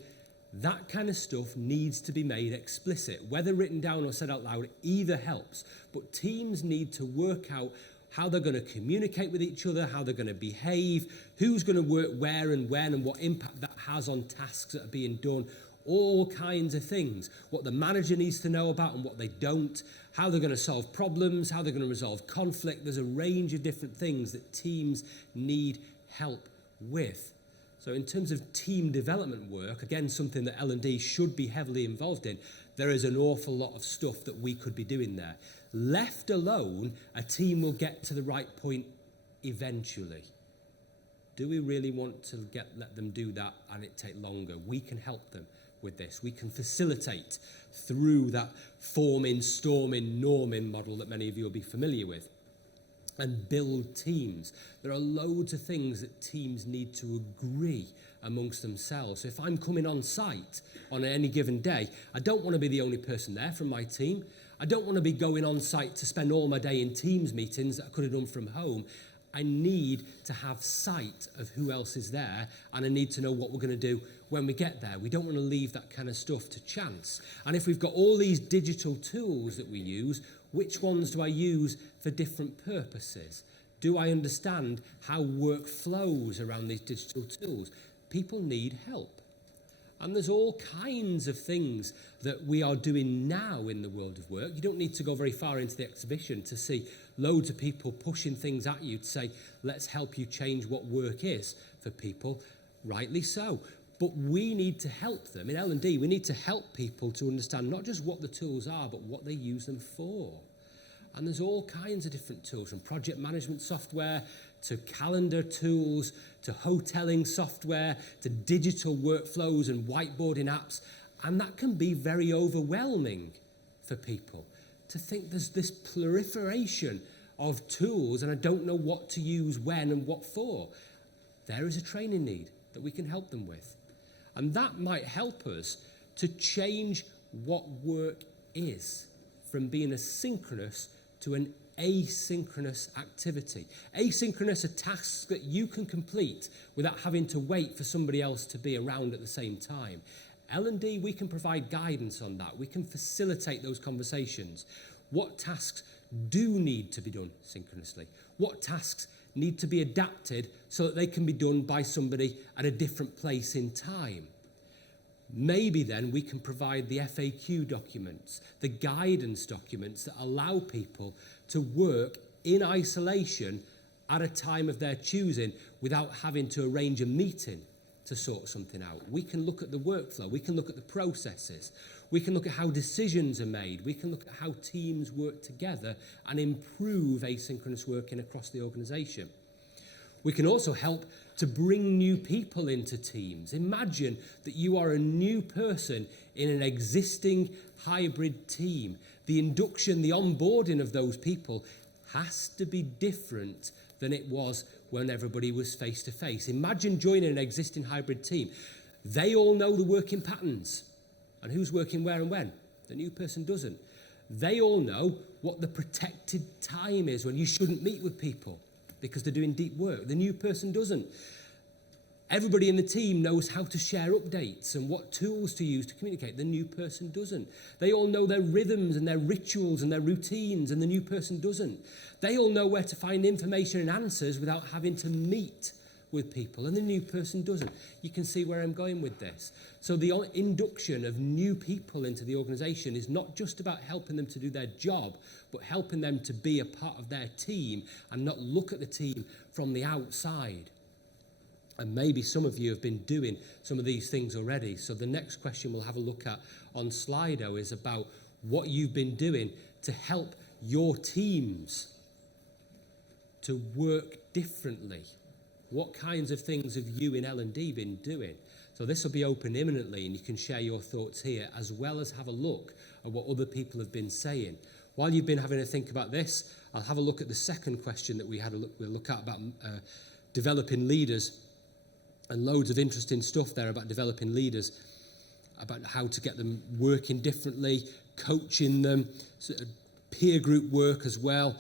that kind of stuff needs to be made explicit. Whether written down or said out loud, either helps. But teams need to work out how they're going to communicate with each other, how they're going to behave, who's going to work where and when, and what impact that has on tasks that are being done, all kinds of things. What the manager needs to know about and what they don't, how they're going to solve problems, how they're going to resolve conflict. There's a range of different things that teams need help with. So in terms of team development work, again, something that L&D should be heavily involved in, there is an awful lot of stuff that we could be doing there. Left alone, a team will get to the right point eventually. Do we really want to let them do that and it take longer? We can help them with this. We can facilitate through that forming, storming, norming model that many of you will be familiar with, and build teams. There are loads of things that teams need to agree amongst themselves. So if I'm coming on site on any given day, I don't want to be the only person there from my team. I don't want to be going on site to spend all my day in Teams meetings that I could have done from home. I need to have sight of who else is there, and I need to know what we're going to do when we get there. We don't want to leave that kind of stuff to chance. And if we've got all these digital tools that we use, which ones do I use for different purposes? Do I understand how work flows around these digital tools? People need help. And there's all kinds of things that we are doing now in the world of work. You don't need to go very far into the exhibition to see loads of people pushing things at you to say, let's help you change what work is for people. Rightly so. But we need to help them. In L&D, we need to help people to understand not just what the tools are, but what they use them for. And there's all kinds of different tools, from project management software to calendar tools, to hoteling software, to digital workflows and whiteboarding apps. And that can be very overwhelming for people to think there's this proliferation of tools and I don't know what to use when and what for. There is a training need that we can help them with. And that might help us to change what work is from being a synchronous to an asynchronous activity. Asynchronous are tasks that you can complete without having to wait for somebody else to be around at the same time. L&D, we can provide guidance on that. We can facilitate those conversations. What tasks do need to be done synchronously? What tasks need to be adapted so that they can be done by somebody at a different place in time? Maybe then we can provide the FAQ documents, the guidance documents that allow people to work in isolation at a time of their choosing without having to arrange a meeting to sort something out. We can look at the workflow, we can look at the processes, we can look at how decisions are made, we can look at how teams work together and improve asynchronous working across the organisation. We can also help to bring new people into teams. Imagine that you are a new person in an existing hybrid team. The induction, the onboarding of those people has to be different than it was when everybody was face to face. Imagine joining an existing hybrid team. They all know the working patterns and who's working where and when. The new person doesn't. They all know what the protected time is when you shouldn't meet with people because they're doing deep work. The new person doesn't. Everybody in the team knows how to share updates and what tools to use to communicate. The new person doesn't. They all know their rhythms and their rituals and their routines, and the new person doesn't. They all know where to find information and answers without having to meet with people, and the new person doesn't. You can see where I'm going with this. So the induction of new people into the organisation is not just about helping them to do their job, but helping them to be a part of their team and not look at the team from the outside. And maybe some of you have been doing some of these things already. So the next question we'll have a look at on Slido is about what you've been doing to help your teams to work differently. What kinds of things have you in L&D been doing? So this will be open imminently, and you can share your thoughts here, as well as have a look at what other people have been saying. While you've been having a think about this, I'll have a look at the second question that we'll look at about developing leaders. And loads of interesting stuff there about developing leaders, about how to get them working differently, coaching them, sort of peer group work as well,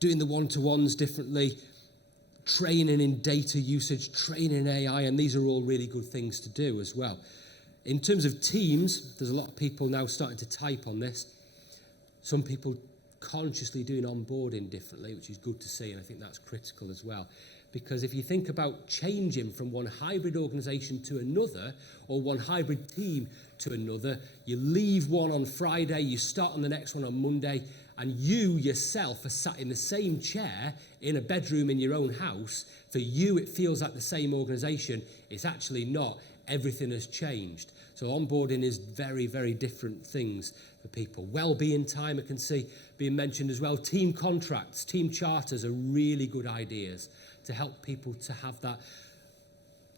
doing the one-to-ones differently, training in data usage, training in AI, and these are all really good things to do as well. In terms of teams, there's a lot of people now starting to type on this. Some people consciously doing onboarding differently, which is good to see, and I think that's critical as well. Because if you think about changing from one hybrid organisation to another, or one hybrid team to another, you leave one on Friday, you start on the next one on Monday, and you yourself are sat in the same chair in a bedroom in your own house. For you, it feels like the same organisation. It's actually not. Everything has changed. So onboarding is very, very different things for people. Wellbeing time, I can see being mentioned as well. Team contracts, team charters are really good ideas to help people to have that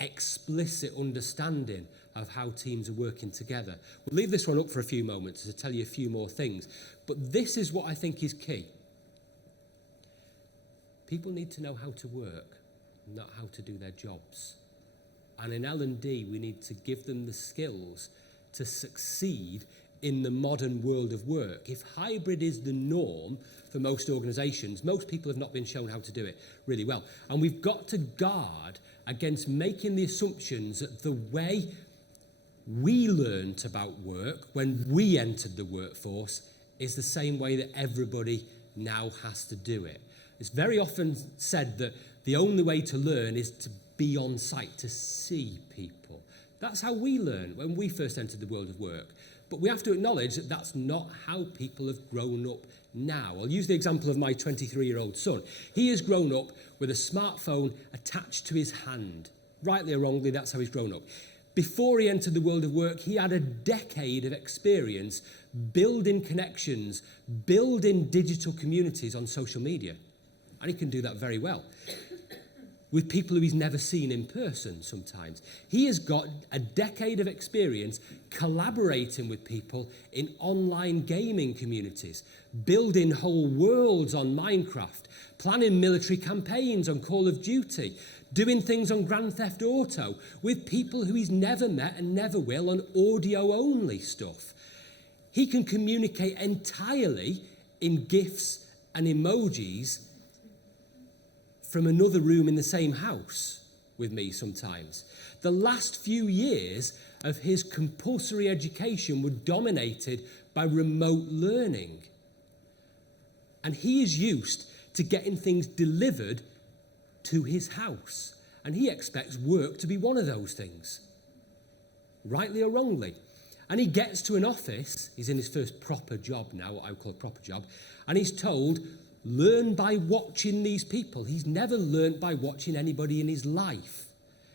explicit understanding of how teams are working together. We'll leave this one up for a few moments to tell you a few more things. But this is what I think is key. People need to know how to work, not how to do their jobs. And in L&D, we need to give them the skills to succeed in the modern world of work. If hybrid is the norm for most organisations, most people have not been shown how to do it really well. And we've got to guard against making the assumptions that the way we learnt about work when we entered the workforce is the same way that everybody now has to do it. It's very often said that the only way to learn is to be on site, to see people. That's how we learn when we first entered the world of work. But we have to acknowledge that that's not how people have grown up now. I'll use the example of my 23-year-old son. He has grown up with a smartphone attached to his hand. Rightly or wrongly, that's how he's grown up. Before he entered the world of work, he had a decade of experience building connections, building digital communities on social media. And he can do that very well, with people who he's never seen in person sometimes. He has got a decade of experience collaborating with people in online gaming communities, building whole worlds on Minecraft, planning military campaigns on Call of Duty, doing things on Grand Theft Auto with people who he's never met and never will on audio-only stuff. He can communicate entirely in GIFs and emojis from another room in the same house with me sometimes. The last few years of his compulsory education were dominated by remote learning. And he is used to getting things delivered to his house. And he expects work to be one of those things, rightly or wrongly. And he gets to an office, he's in his first proper job now, what I would call a proper job, and he's told, learn by watching these people. He's never learned by watching anybody in his life.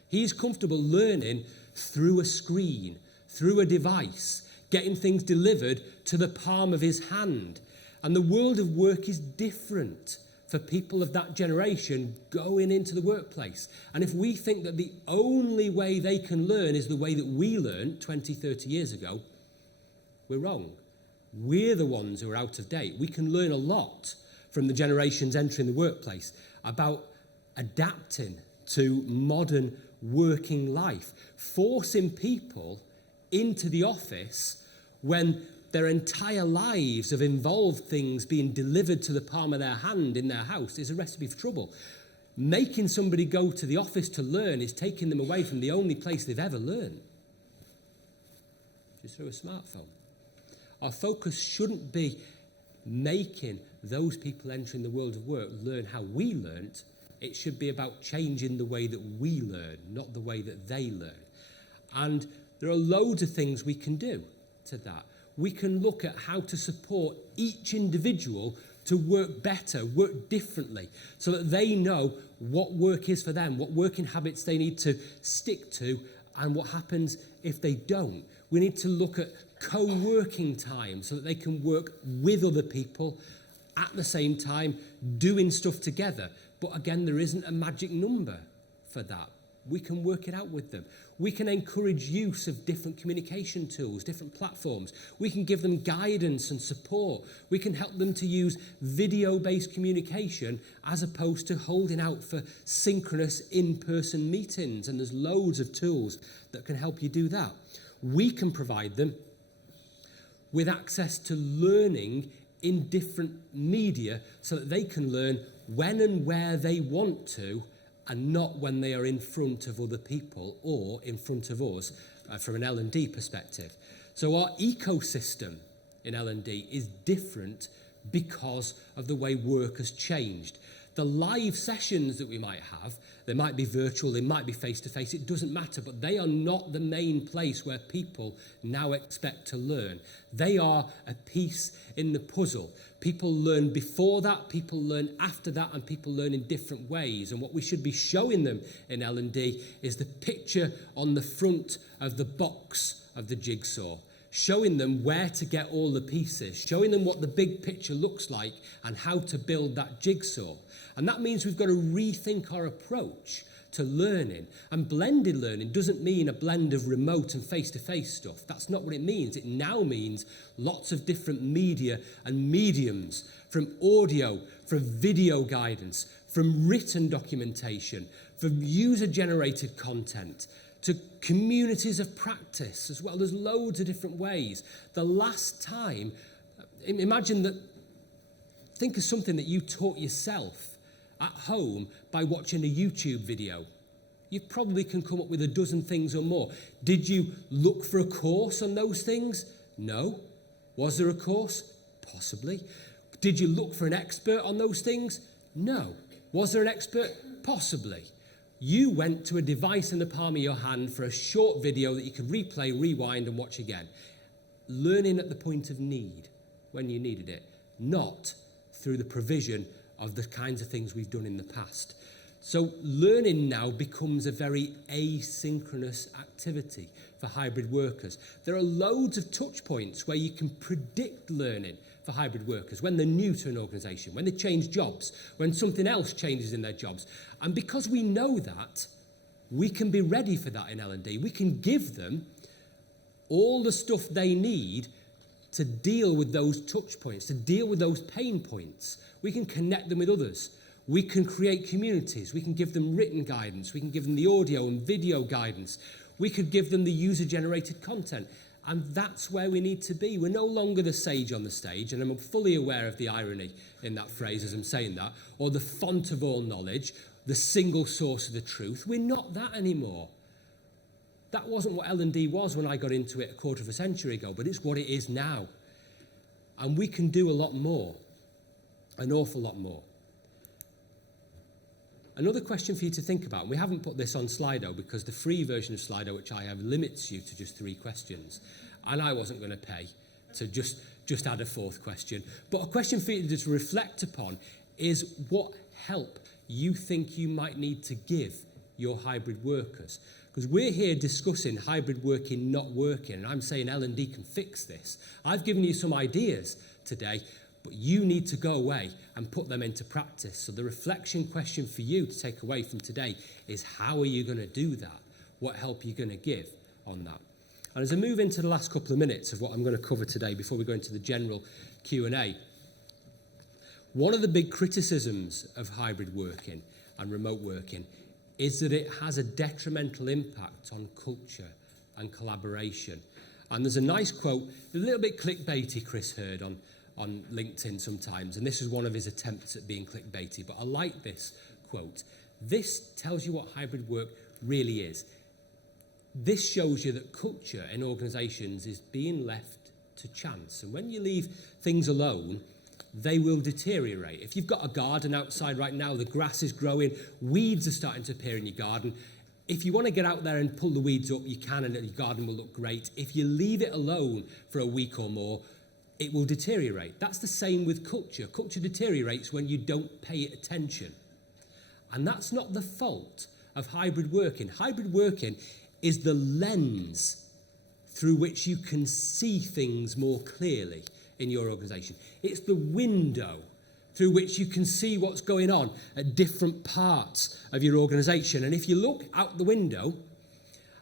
He is comfortable learning through a screen, through a device, getting things delivered to the palm of his hand. And the world of work is different for people of that generation going into the workplace. And if we think that the only way they can learn is the way that we learned 20, 30 years ago, we're wrong. We're the ones who are out of date. We can learn a lot from the generations entering the workplace about adapting to modern working life, forcing people into the office when their entire lives have involved things being delivered to the palm of their hand in their house is a recipe for trouble. Making somebody go to the office to learn is taking them away from the only place they've ever learned, just through a smartphone. Our focus shouldn't be making those people entering the world of work learn how we learnt. It should be about changing the way that we learn, not the way that they learn. And there are loads of things we can do to that. We can look at how to support each individual to work better, work differently, so that they know what work is for them, what working habits they need to stick to, and what happens if they don't. We need to look at co-working time so that they can work with other people at the same time, doing stuff together. But again, there isn't a magic number for that. We can work it out with them. We can encourage use of different communication tools, different platforms. We can give them guidance and support. We can help them to use video-based communication as opposed to holding out for synchronous in-person meetings. And there's loads of tools that can help you do that. We can provide them with access to learning in different media so that they can learn when and where they want to, and not when they are in front of other people or in front of us from an L&D perspective. So our ecosystem in L&D is different because of the way work has changed. The live sessions that we might have, they might be virtual, they might be face-to-face, it doesn't matter, but they are not the main place where people now expect to learn. They are a piece in the puzzle. People learn before that, people learn after that, and people learn in different ways. And what we should be showing them in L&D is the picture on the front of the box of the jigsaw, showing them where to get all the pieces, showing them what the big picture looks like and how to build that jigsaw. And that means we've got to rethink our approach to learning. And blended learning doesn't mean a blend of remote and face-to-face stuff. That's not what it means. It now means lots of different media and mediums, from audio, from video guidance, from written documentation, from user-generated content, to communities of practice as well. There's loads of different ways. The last time, imagine that, think of something that you taught yourself at home by watching a YouTube video. You probably can come up with a dozen things or more. Did you look for a course on those things? No. Was there a course? Possibly. Did you look for an expert on those things? No. Was there an expert? Possibly. You went to a device in the palm of your hand for a short video that you could replay, rewind, and watch again. Learning at the point of need, when you needed it, not through the provision of the kinds of things we've done in the past. So learning now becomes a very asynchronous activity for hybrid workers. There are loads of touch points where you can predict learning for hybrid workers when they're new to an organisation, when they change jobs, when something else changes in their jobs. And because we know that, we can be ready for that in L&D. We can give them all the stuff they need to deal with those touch points, to deal with those pain points. We can connect them with others. We can create communities. We can give them written guidance. We can give them the audio and video guidance. We could give them the user-generated content. And that's where we need to be. We're no longer the sage on the stage, and I'm fully aware of the irony in that phrase as I'm saying that, or the font of all knowledge, the single source of the truth. We're not that anymore. That wasn't what L&D was when I got into it a quarter of a century ago, but it's what it is now. And we can do a lot more, an awful lot more. Another question for you to think about, and we haven't put this on Slido because the free version of Slido, which I have, limits you to just 3 questions. And I wasn't going to pay to just add a 4th question. But a question for you to reflect upon is what help you think you might need to give your hybrid workers. Because we're here discussing hybrid working not working, and I'm saying L&D can fix this. I've given you some ideas today, but you need to go away and put them into practice. So the reflection question for you to take away from today is, how are you going to do that? What help are you going to give on that? And as I move into the last couple of minutes of what I'm going to cover today before we go into the general Q&A, one of the big criticisms of hybrid working and remote working is that it has a detrimental impact on culture and collaboration. And there's a nice quote, a little bit clickbaity, Chris heard on LinkedIn sometimes, and this is one of his attempts at being clickbaity, but I like this quote. This tells you what hybrid work really is. This shows you that culture in organisations is being left to chance, and when you leave things alone, they will deteriorate. If you've got a garden outside right now, the grass is growing, weeds are starting to appear in your garden. If you want to get out there and pull the weeds up, you can, and your garden will look great. If you leave it alone for a week or more, it will deteriorate. That's the same with culture. Culture deteriorates when you don't pay it attention. And that's not the fault of hybrid working. Hybrid working is the lens through which you can see things more clearly in your organisation. It's the window through which you can see what's going on at different parts of your organisation. And if you look out the window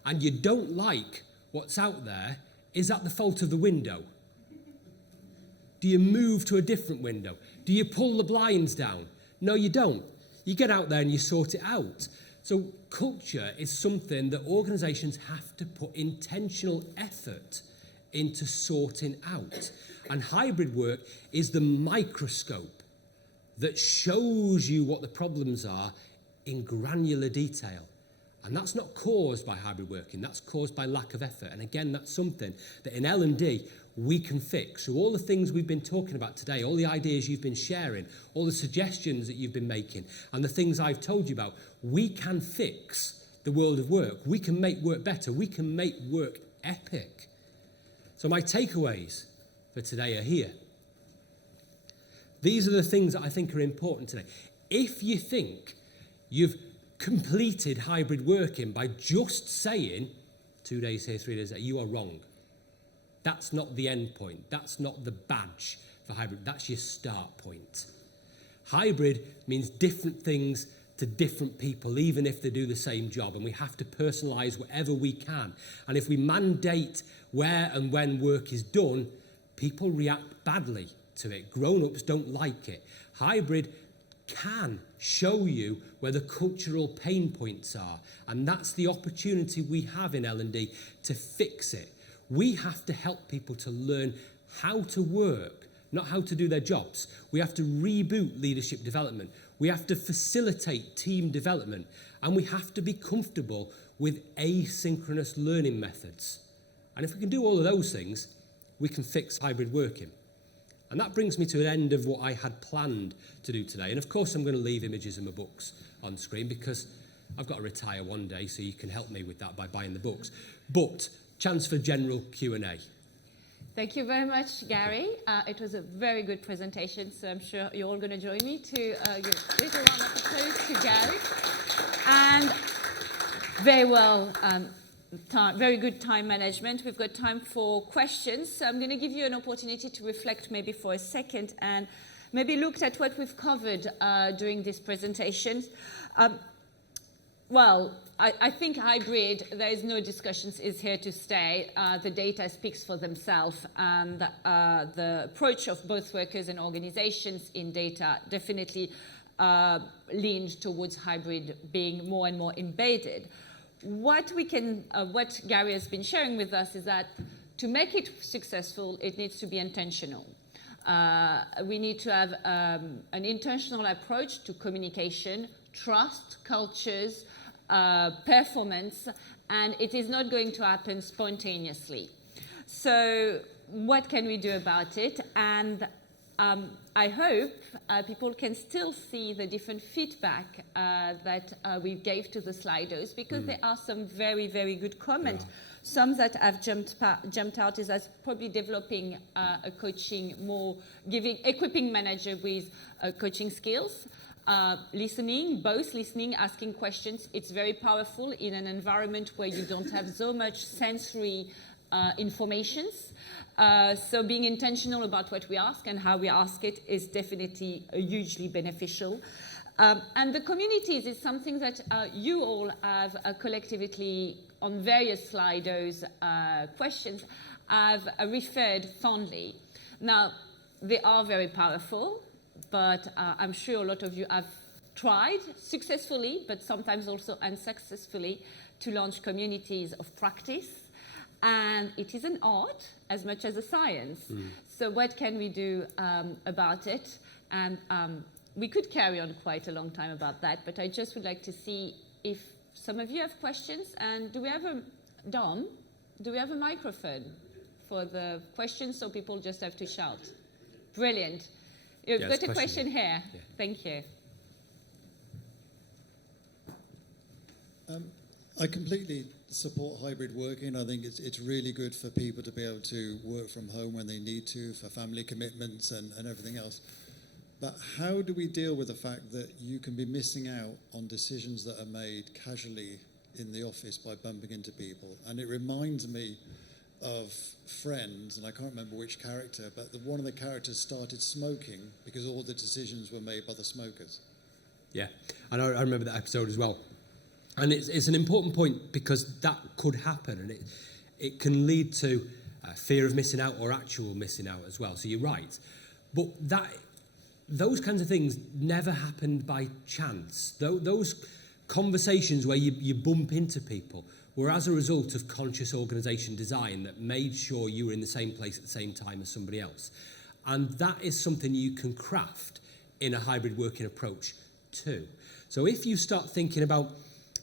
and you don't like what's out there, is that the fault of the window? Do you move to a different window? Do you pull the blinds down? No, you don't. You get out there and you sort it out. So culture is something that organisations have to put intentional effort into sorting out. And hybrid work is the microscope that shows you what the problems are in granular detail. And that's not caused by hybrid working, that's caused by lack of effort. And again, that's something that in L&D we can fix. So all the things we've been talking about today, all the ideas you've been sharing, all the suggestions that you've been making, and the things I've told you about, we can fix the world of work. We can make work better. We can make work epic. So my takeaways for today are here. These are the things that I think are important today. If you think you've completed hybrid working by just saying 2 days here, 3 days there, you are wrong. That's not the end point. That's not the badge for hybrid. That's your start point. Hybrid means different things to different people, even if they do the same job, and we have to personalise whatever we can. And if we mandate where and when work is done, people react badly to it. Grown-ups don't like it. Hybrid can show you where the cultural pain points are, and that's the opportunity we have in L&D to fix it. We have to help people to learn how to work, not how to do their jobs. We have to reboot leadership development. We have to facilitate team development, and we have to be comfortable with asynchronous learning methods. And if we can do all of those things, we can fix hybrid working. And that brings me to an end of what I had planned to do today. And of course, I'm going to leave images of my books on screen because I've got to retire one day, so you can help me with that by buying the books. But chance for general Q&A. Thank you very much, Gary. It was a very good presentation, so I'm sure you're all going to join me to give a little round of applause to Gary. And very well, very good time management. We've got time for questions, so I'm going to give you an opportunity to reflect maybe for a second and maybe look at what we've covered during this presentation. Well, I think hybrid, there is no discussions, is here to stay. The data speaks for themselves, and the approach of both workers and organizations in data definitely leaned towards hybrid being more and more embedded. What Gary has been sharing with us is that to make it successful, it needs to be intentional. We need to have an intentional approach to communication, trust, cultures, performance, and it is not going to happen spontaneously. So what can we do about it? And I hope people can still see the different feedback that we gave to the sliders, because there are some very, very good comments. Yeah. Some that have jumped out is as probably developing a coaching, equipping manager with coaching skills. Listening, asking questions. It's very powerful in an environment where you don't have so much sensory informations. So being intentional about what we ask and how we ask it is definitely hugely beneficial. And the communities is something that you all have collectively on various sliders questions have referred fondly. Now, they are very powerful, but I'm sure a lot of you have tried successfully, but sometimes also unsuccessfully, to launch communities of practice. And it is an art as much as a science. So what can we do about it? And we could carry on quite a long time about that, but I just would like to see if some of you have questions. And do we have a microphone for the questions, so people just have to shout? Brilliant. You've got a question here. Yeah. Thank you. I completely support hybrid working. I think it's really good for people to be able to work from home when they need to, for family commitments and everything else. But how do we deal with the fact that you can be missing out on decisions that are made casually in the office by bumping into people? And it reminds me of Friends, and I can't remember which character, but one of the characters started smoking because all the decisions were made by the smokers. Yeah, and I remember that episode as well. And it's an important point, because that could happen, and it can lead to fear of missing out or actual missing out as well. So you're right. But those kinds of things never happened by chance. Those conversations where you bump into people were as a result of conscious organisation design that made sure you were in the same place at the same time as somebody else. And that is something you can craft in a hybrid working approach too. So if you start thinking about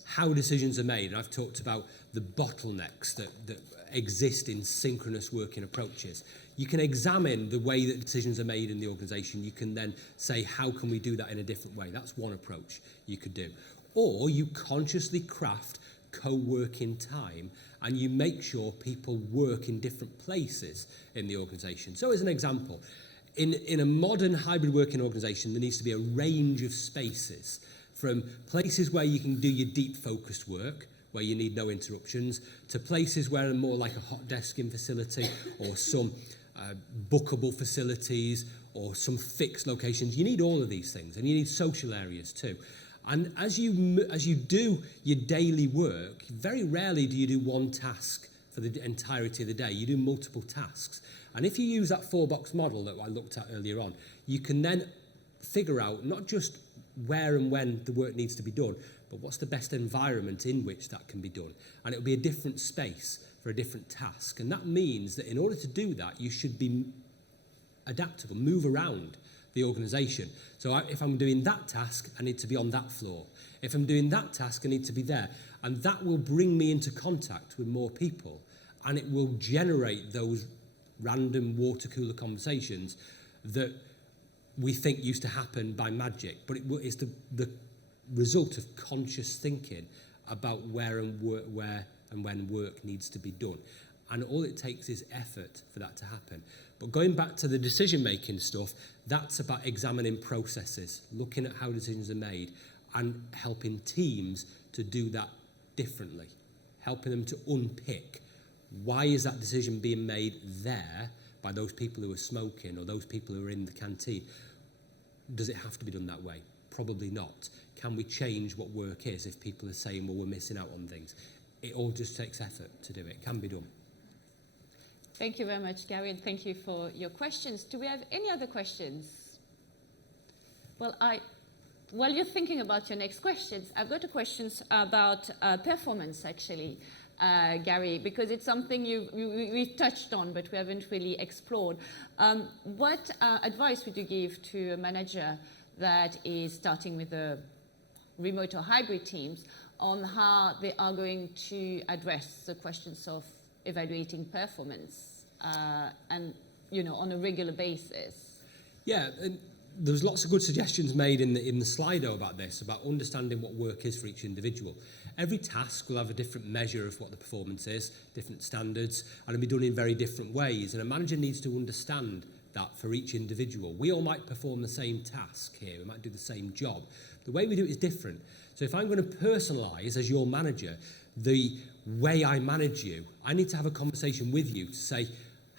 how decisions are made, and I've talked about the bottlenecks that exist in synchronous working approaches. You can examine the way that decisions are made in the organisation. You can then say, how can we do that in a different way? That's one approach you could do. Or you consciously craft co-working time and you make sure people work in different places in the organisation. So as an example, in a modern hybrid working organisation, there needs to be a range of spaces, from places where you can do your deep focused work, where you need no interruptions, to places where are more like a hot desking facility or some bookable facilities or some fixed locations. You need all of these things, and you need social areas too. And as you do your daily work, very rarely do you do one task for the entirety of the day. You do multiple tasks. And if you use that 4-box model that I looked at earlier on, you can then figure out not just where and when the work needs to be done, but what's the best environment in which that can be done. And it'll be a different space for a different task. And that means that in order to do that, you should be adaptable, move around the organisation. So if I'm doing that task, I need to be on that floor. If I'm doing that task, I need to be there. And that will bring me into contact with more people, and it will generate those random water cooler conversations that we think used to happen by magic. But it's the result of conscious thinking about where and when work needs to be done. And all it takes is effort for that to happen. But going back to the decision-making stuff, that's about examining processes, looking at how decisions are made, and helping teams to do that differently, helping them to unpick why is that decision being made there by those people who are smoking or those people who are in the canteen. Does it have to be done that way? Probably not. Can we change what work is if people are saying, well, we're missing out on things? It all just takes effort to do it. It can be done. Thank you very much, Gary, and thank you for your questions. Do we have any other questions? Well, while you're thinking about your next questions, I've got a questions about performance, actually, Gary, because it's something we've touched on, but we haven't really explored. What advice would you give to a manager that is starting with the remote or hybrid teams on how they are going to address the questions of evaluating performance and, on a regular basis? Yeah, and there's lots of good suggestions made in the Slido about this, about understanding what work is for each individual. Every task will have a different measure of what the performance is, different standards, and it'll be done in very different ways. And a manager needs to understand that for each individual. We all might perform the same task here, we might do the same job. The way we do it is different. So if I'm going to personalise, as your manager, the way I manage you, I need to have a conversation with you to say,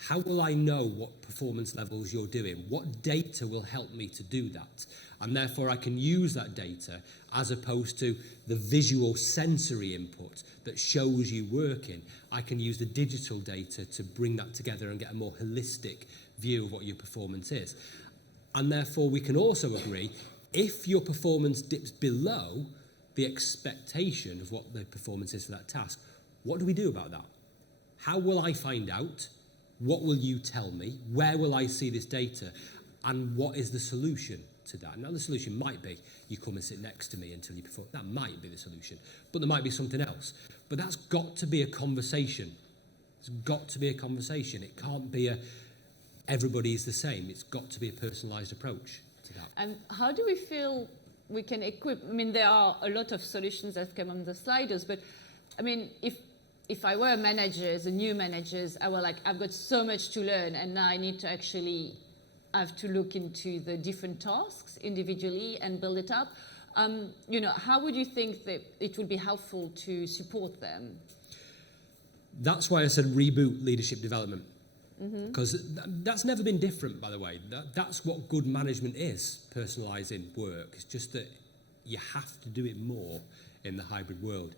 how will I know what performance levels you're doing? What data will help me to do that? And therefore I can use that data as opposed to the visual sensory input that shows you working. I can use the digital data to bring that together and get a more holistic view of what your performance is. And therefore we can also agree, if your performance dips below the expectation of what the performance is for that task, what do we do about that? How will I find out? What will you tell me? Where will I see this data? And what is the solution to that? Now, the solution might be you come and sit next to me until you perform. That might be the solution. But there might be something else. But that's got to be a conversation. It's got to be a conversation. It can't be everybody is the same. It's got to be a personalised approach to that. And how do we feel we can equip? I mean, there are a lot of solutions that come on the sliders, but I mean, if I were managers, the new managers, I were like, I've got so much to learn, and now I need to actually have to look into the different tasks individually and build it up. How would you think that it would be helpful to support them? That's why I said reboot leadership development. Because that's never been different, by the way. That's what good management is, personalising work. It's just that you have to do it more in the hybrid world.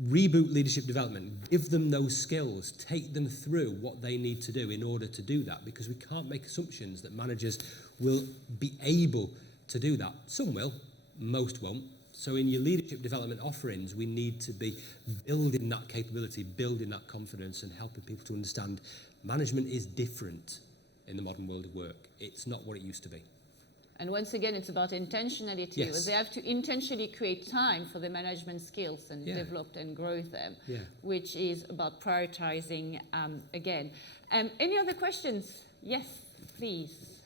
Reboot leadership development, give them those skills, take them through what they need to do in order to do that, because we can't make assumptions that managers will be able to do that. Some will, most won't. So in your leadership development offerings, we need to be building that capability, building that confidence, and helping people to understand management is different in the modern world of work. It's not what it used to be. And once again, it's about intentionality. Yes. They have to intentionally create time for the management skills and develop and grow them, which is about prioritizing again. Any other questions? Yes, please.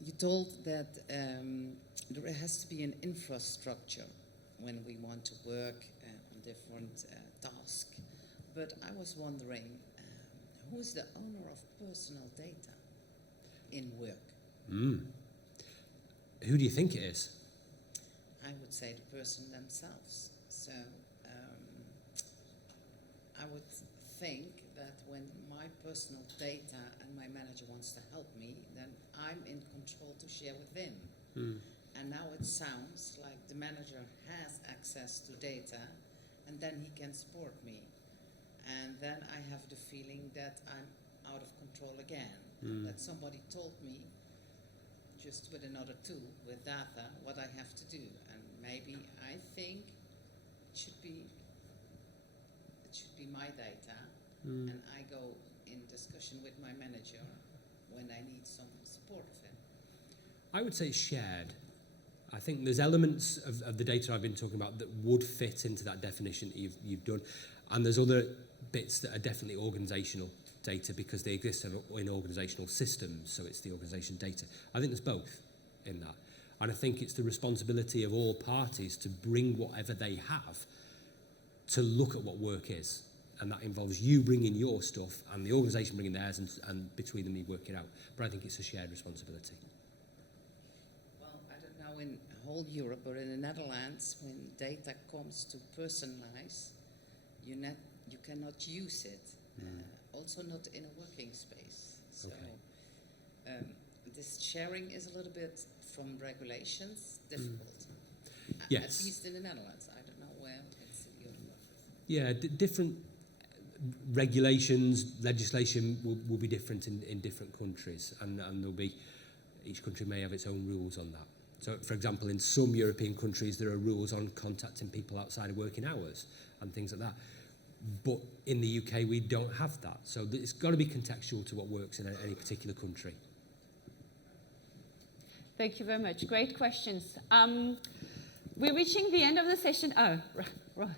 You told that there has to be an infrastructure when we want to work on different tasks. But I was wondering, who is the owner of personal data in work? Who do you think it is? I would say the person themselves. So I would think that when my personal data and my manager wants to help me, then I'm in control to share with him. And now it sounds like the manager has access to data and then he can support me. And then I have the feeling that I'm out of control again, that somebody told me, just with another tool, with data, what I have to do. And maybe I think it should be my data, and I go in discussion with my manager when I need some support of him. I would say it's shared. I think there's elements of the data I've been talking about that would fit into that definition that you've done. And there's other bits that are definitely organisational data because they exist in organisational systems, so it's the organisation data. I think there's both in that. And I think it's the responsibility of all parties to bring whatever they have to look at what work is. And that involves you bringing your stuff and the organisation bringing theirs, and between them you work it out. But I think it's a shared responsibility. Well, I don't know in whole Europe, but in the Netherlands, when data comes to personalize, you cannot use it, also not in a working space. So this sharing is a little bit, from regulations, difficult. Yes. At least in the Netherlands. I don't know where it's in Europe. Yeah, different regulations, legislation will be different in different countries, and there'll be, each country may have its own rules on that. So, for example, in some European countries, there are rules on contacting people outside of working hours and things like that. But in the UK, we don't have that. So it's got to be contextual to what works in any particular country. Thank you very much. Great questions. We're reaching the end of the session. Oh, right.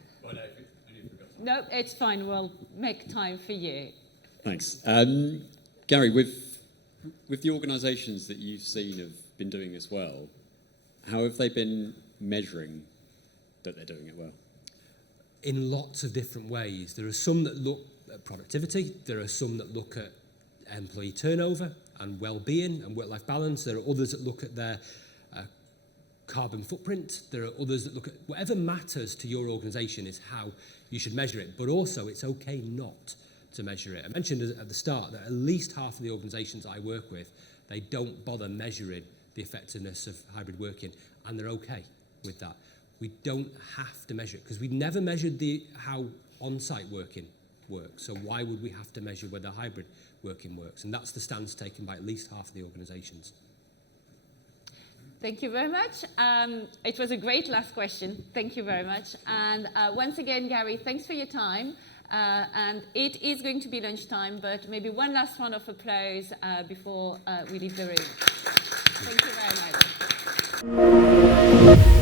No, it's fine. We'll make time for you. Thanks. Gary, with the organisations that you've seen have been doing as well, how have they been measuring that they're doing it well? In lots of different ways. There are some that look at productivity. There are some that look at employee turnover and well-being and work-life balance. There are others that look at their carbon footprint. There are others that look at whatever matters to your organisation is how you should measure it. But also, it's okay not to measure it. I mentioned at the start that at least half of the organisations I work with, they don't bother measuring the effectiveness of hybrid working, and they're okay with that. We don't have to measure it because we never measured how on-site working works. So why would we have to measure whether hybrid working works? And that's the stance taken by at least half of the organisations. Thank you very much. It was a great last question. Thank you very much. And once again, Gary, thanks for your time. And it is going to be lunchtime, but maybe one last round of applause before we leave the room. Thank you very much.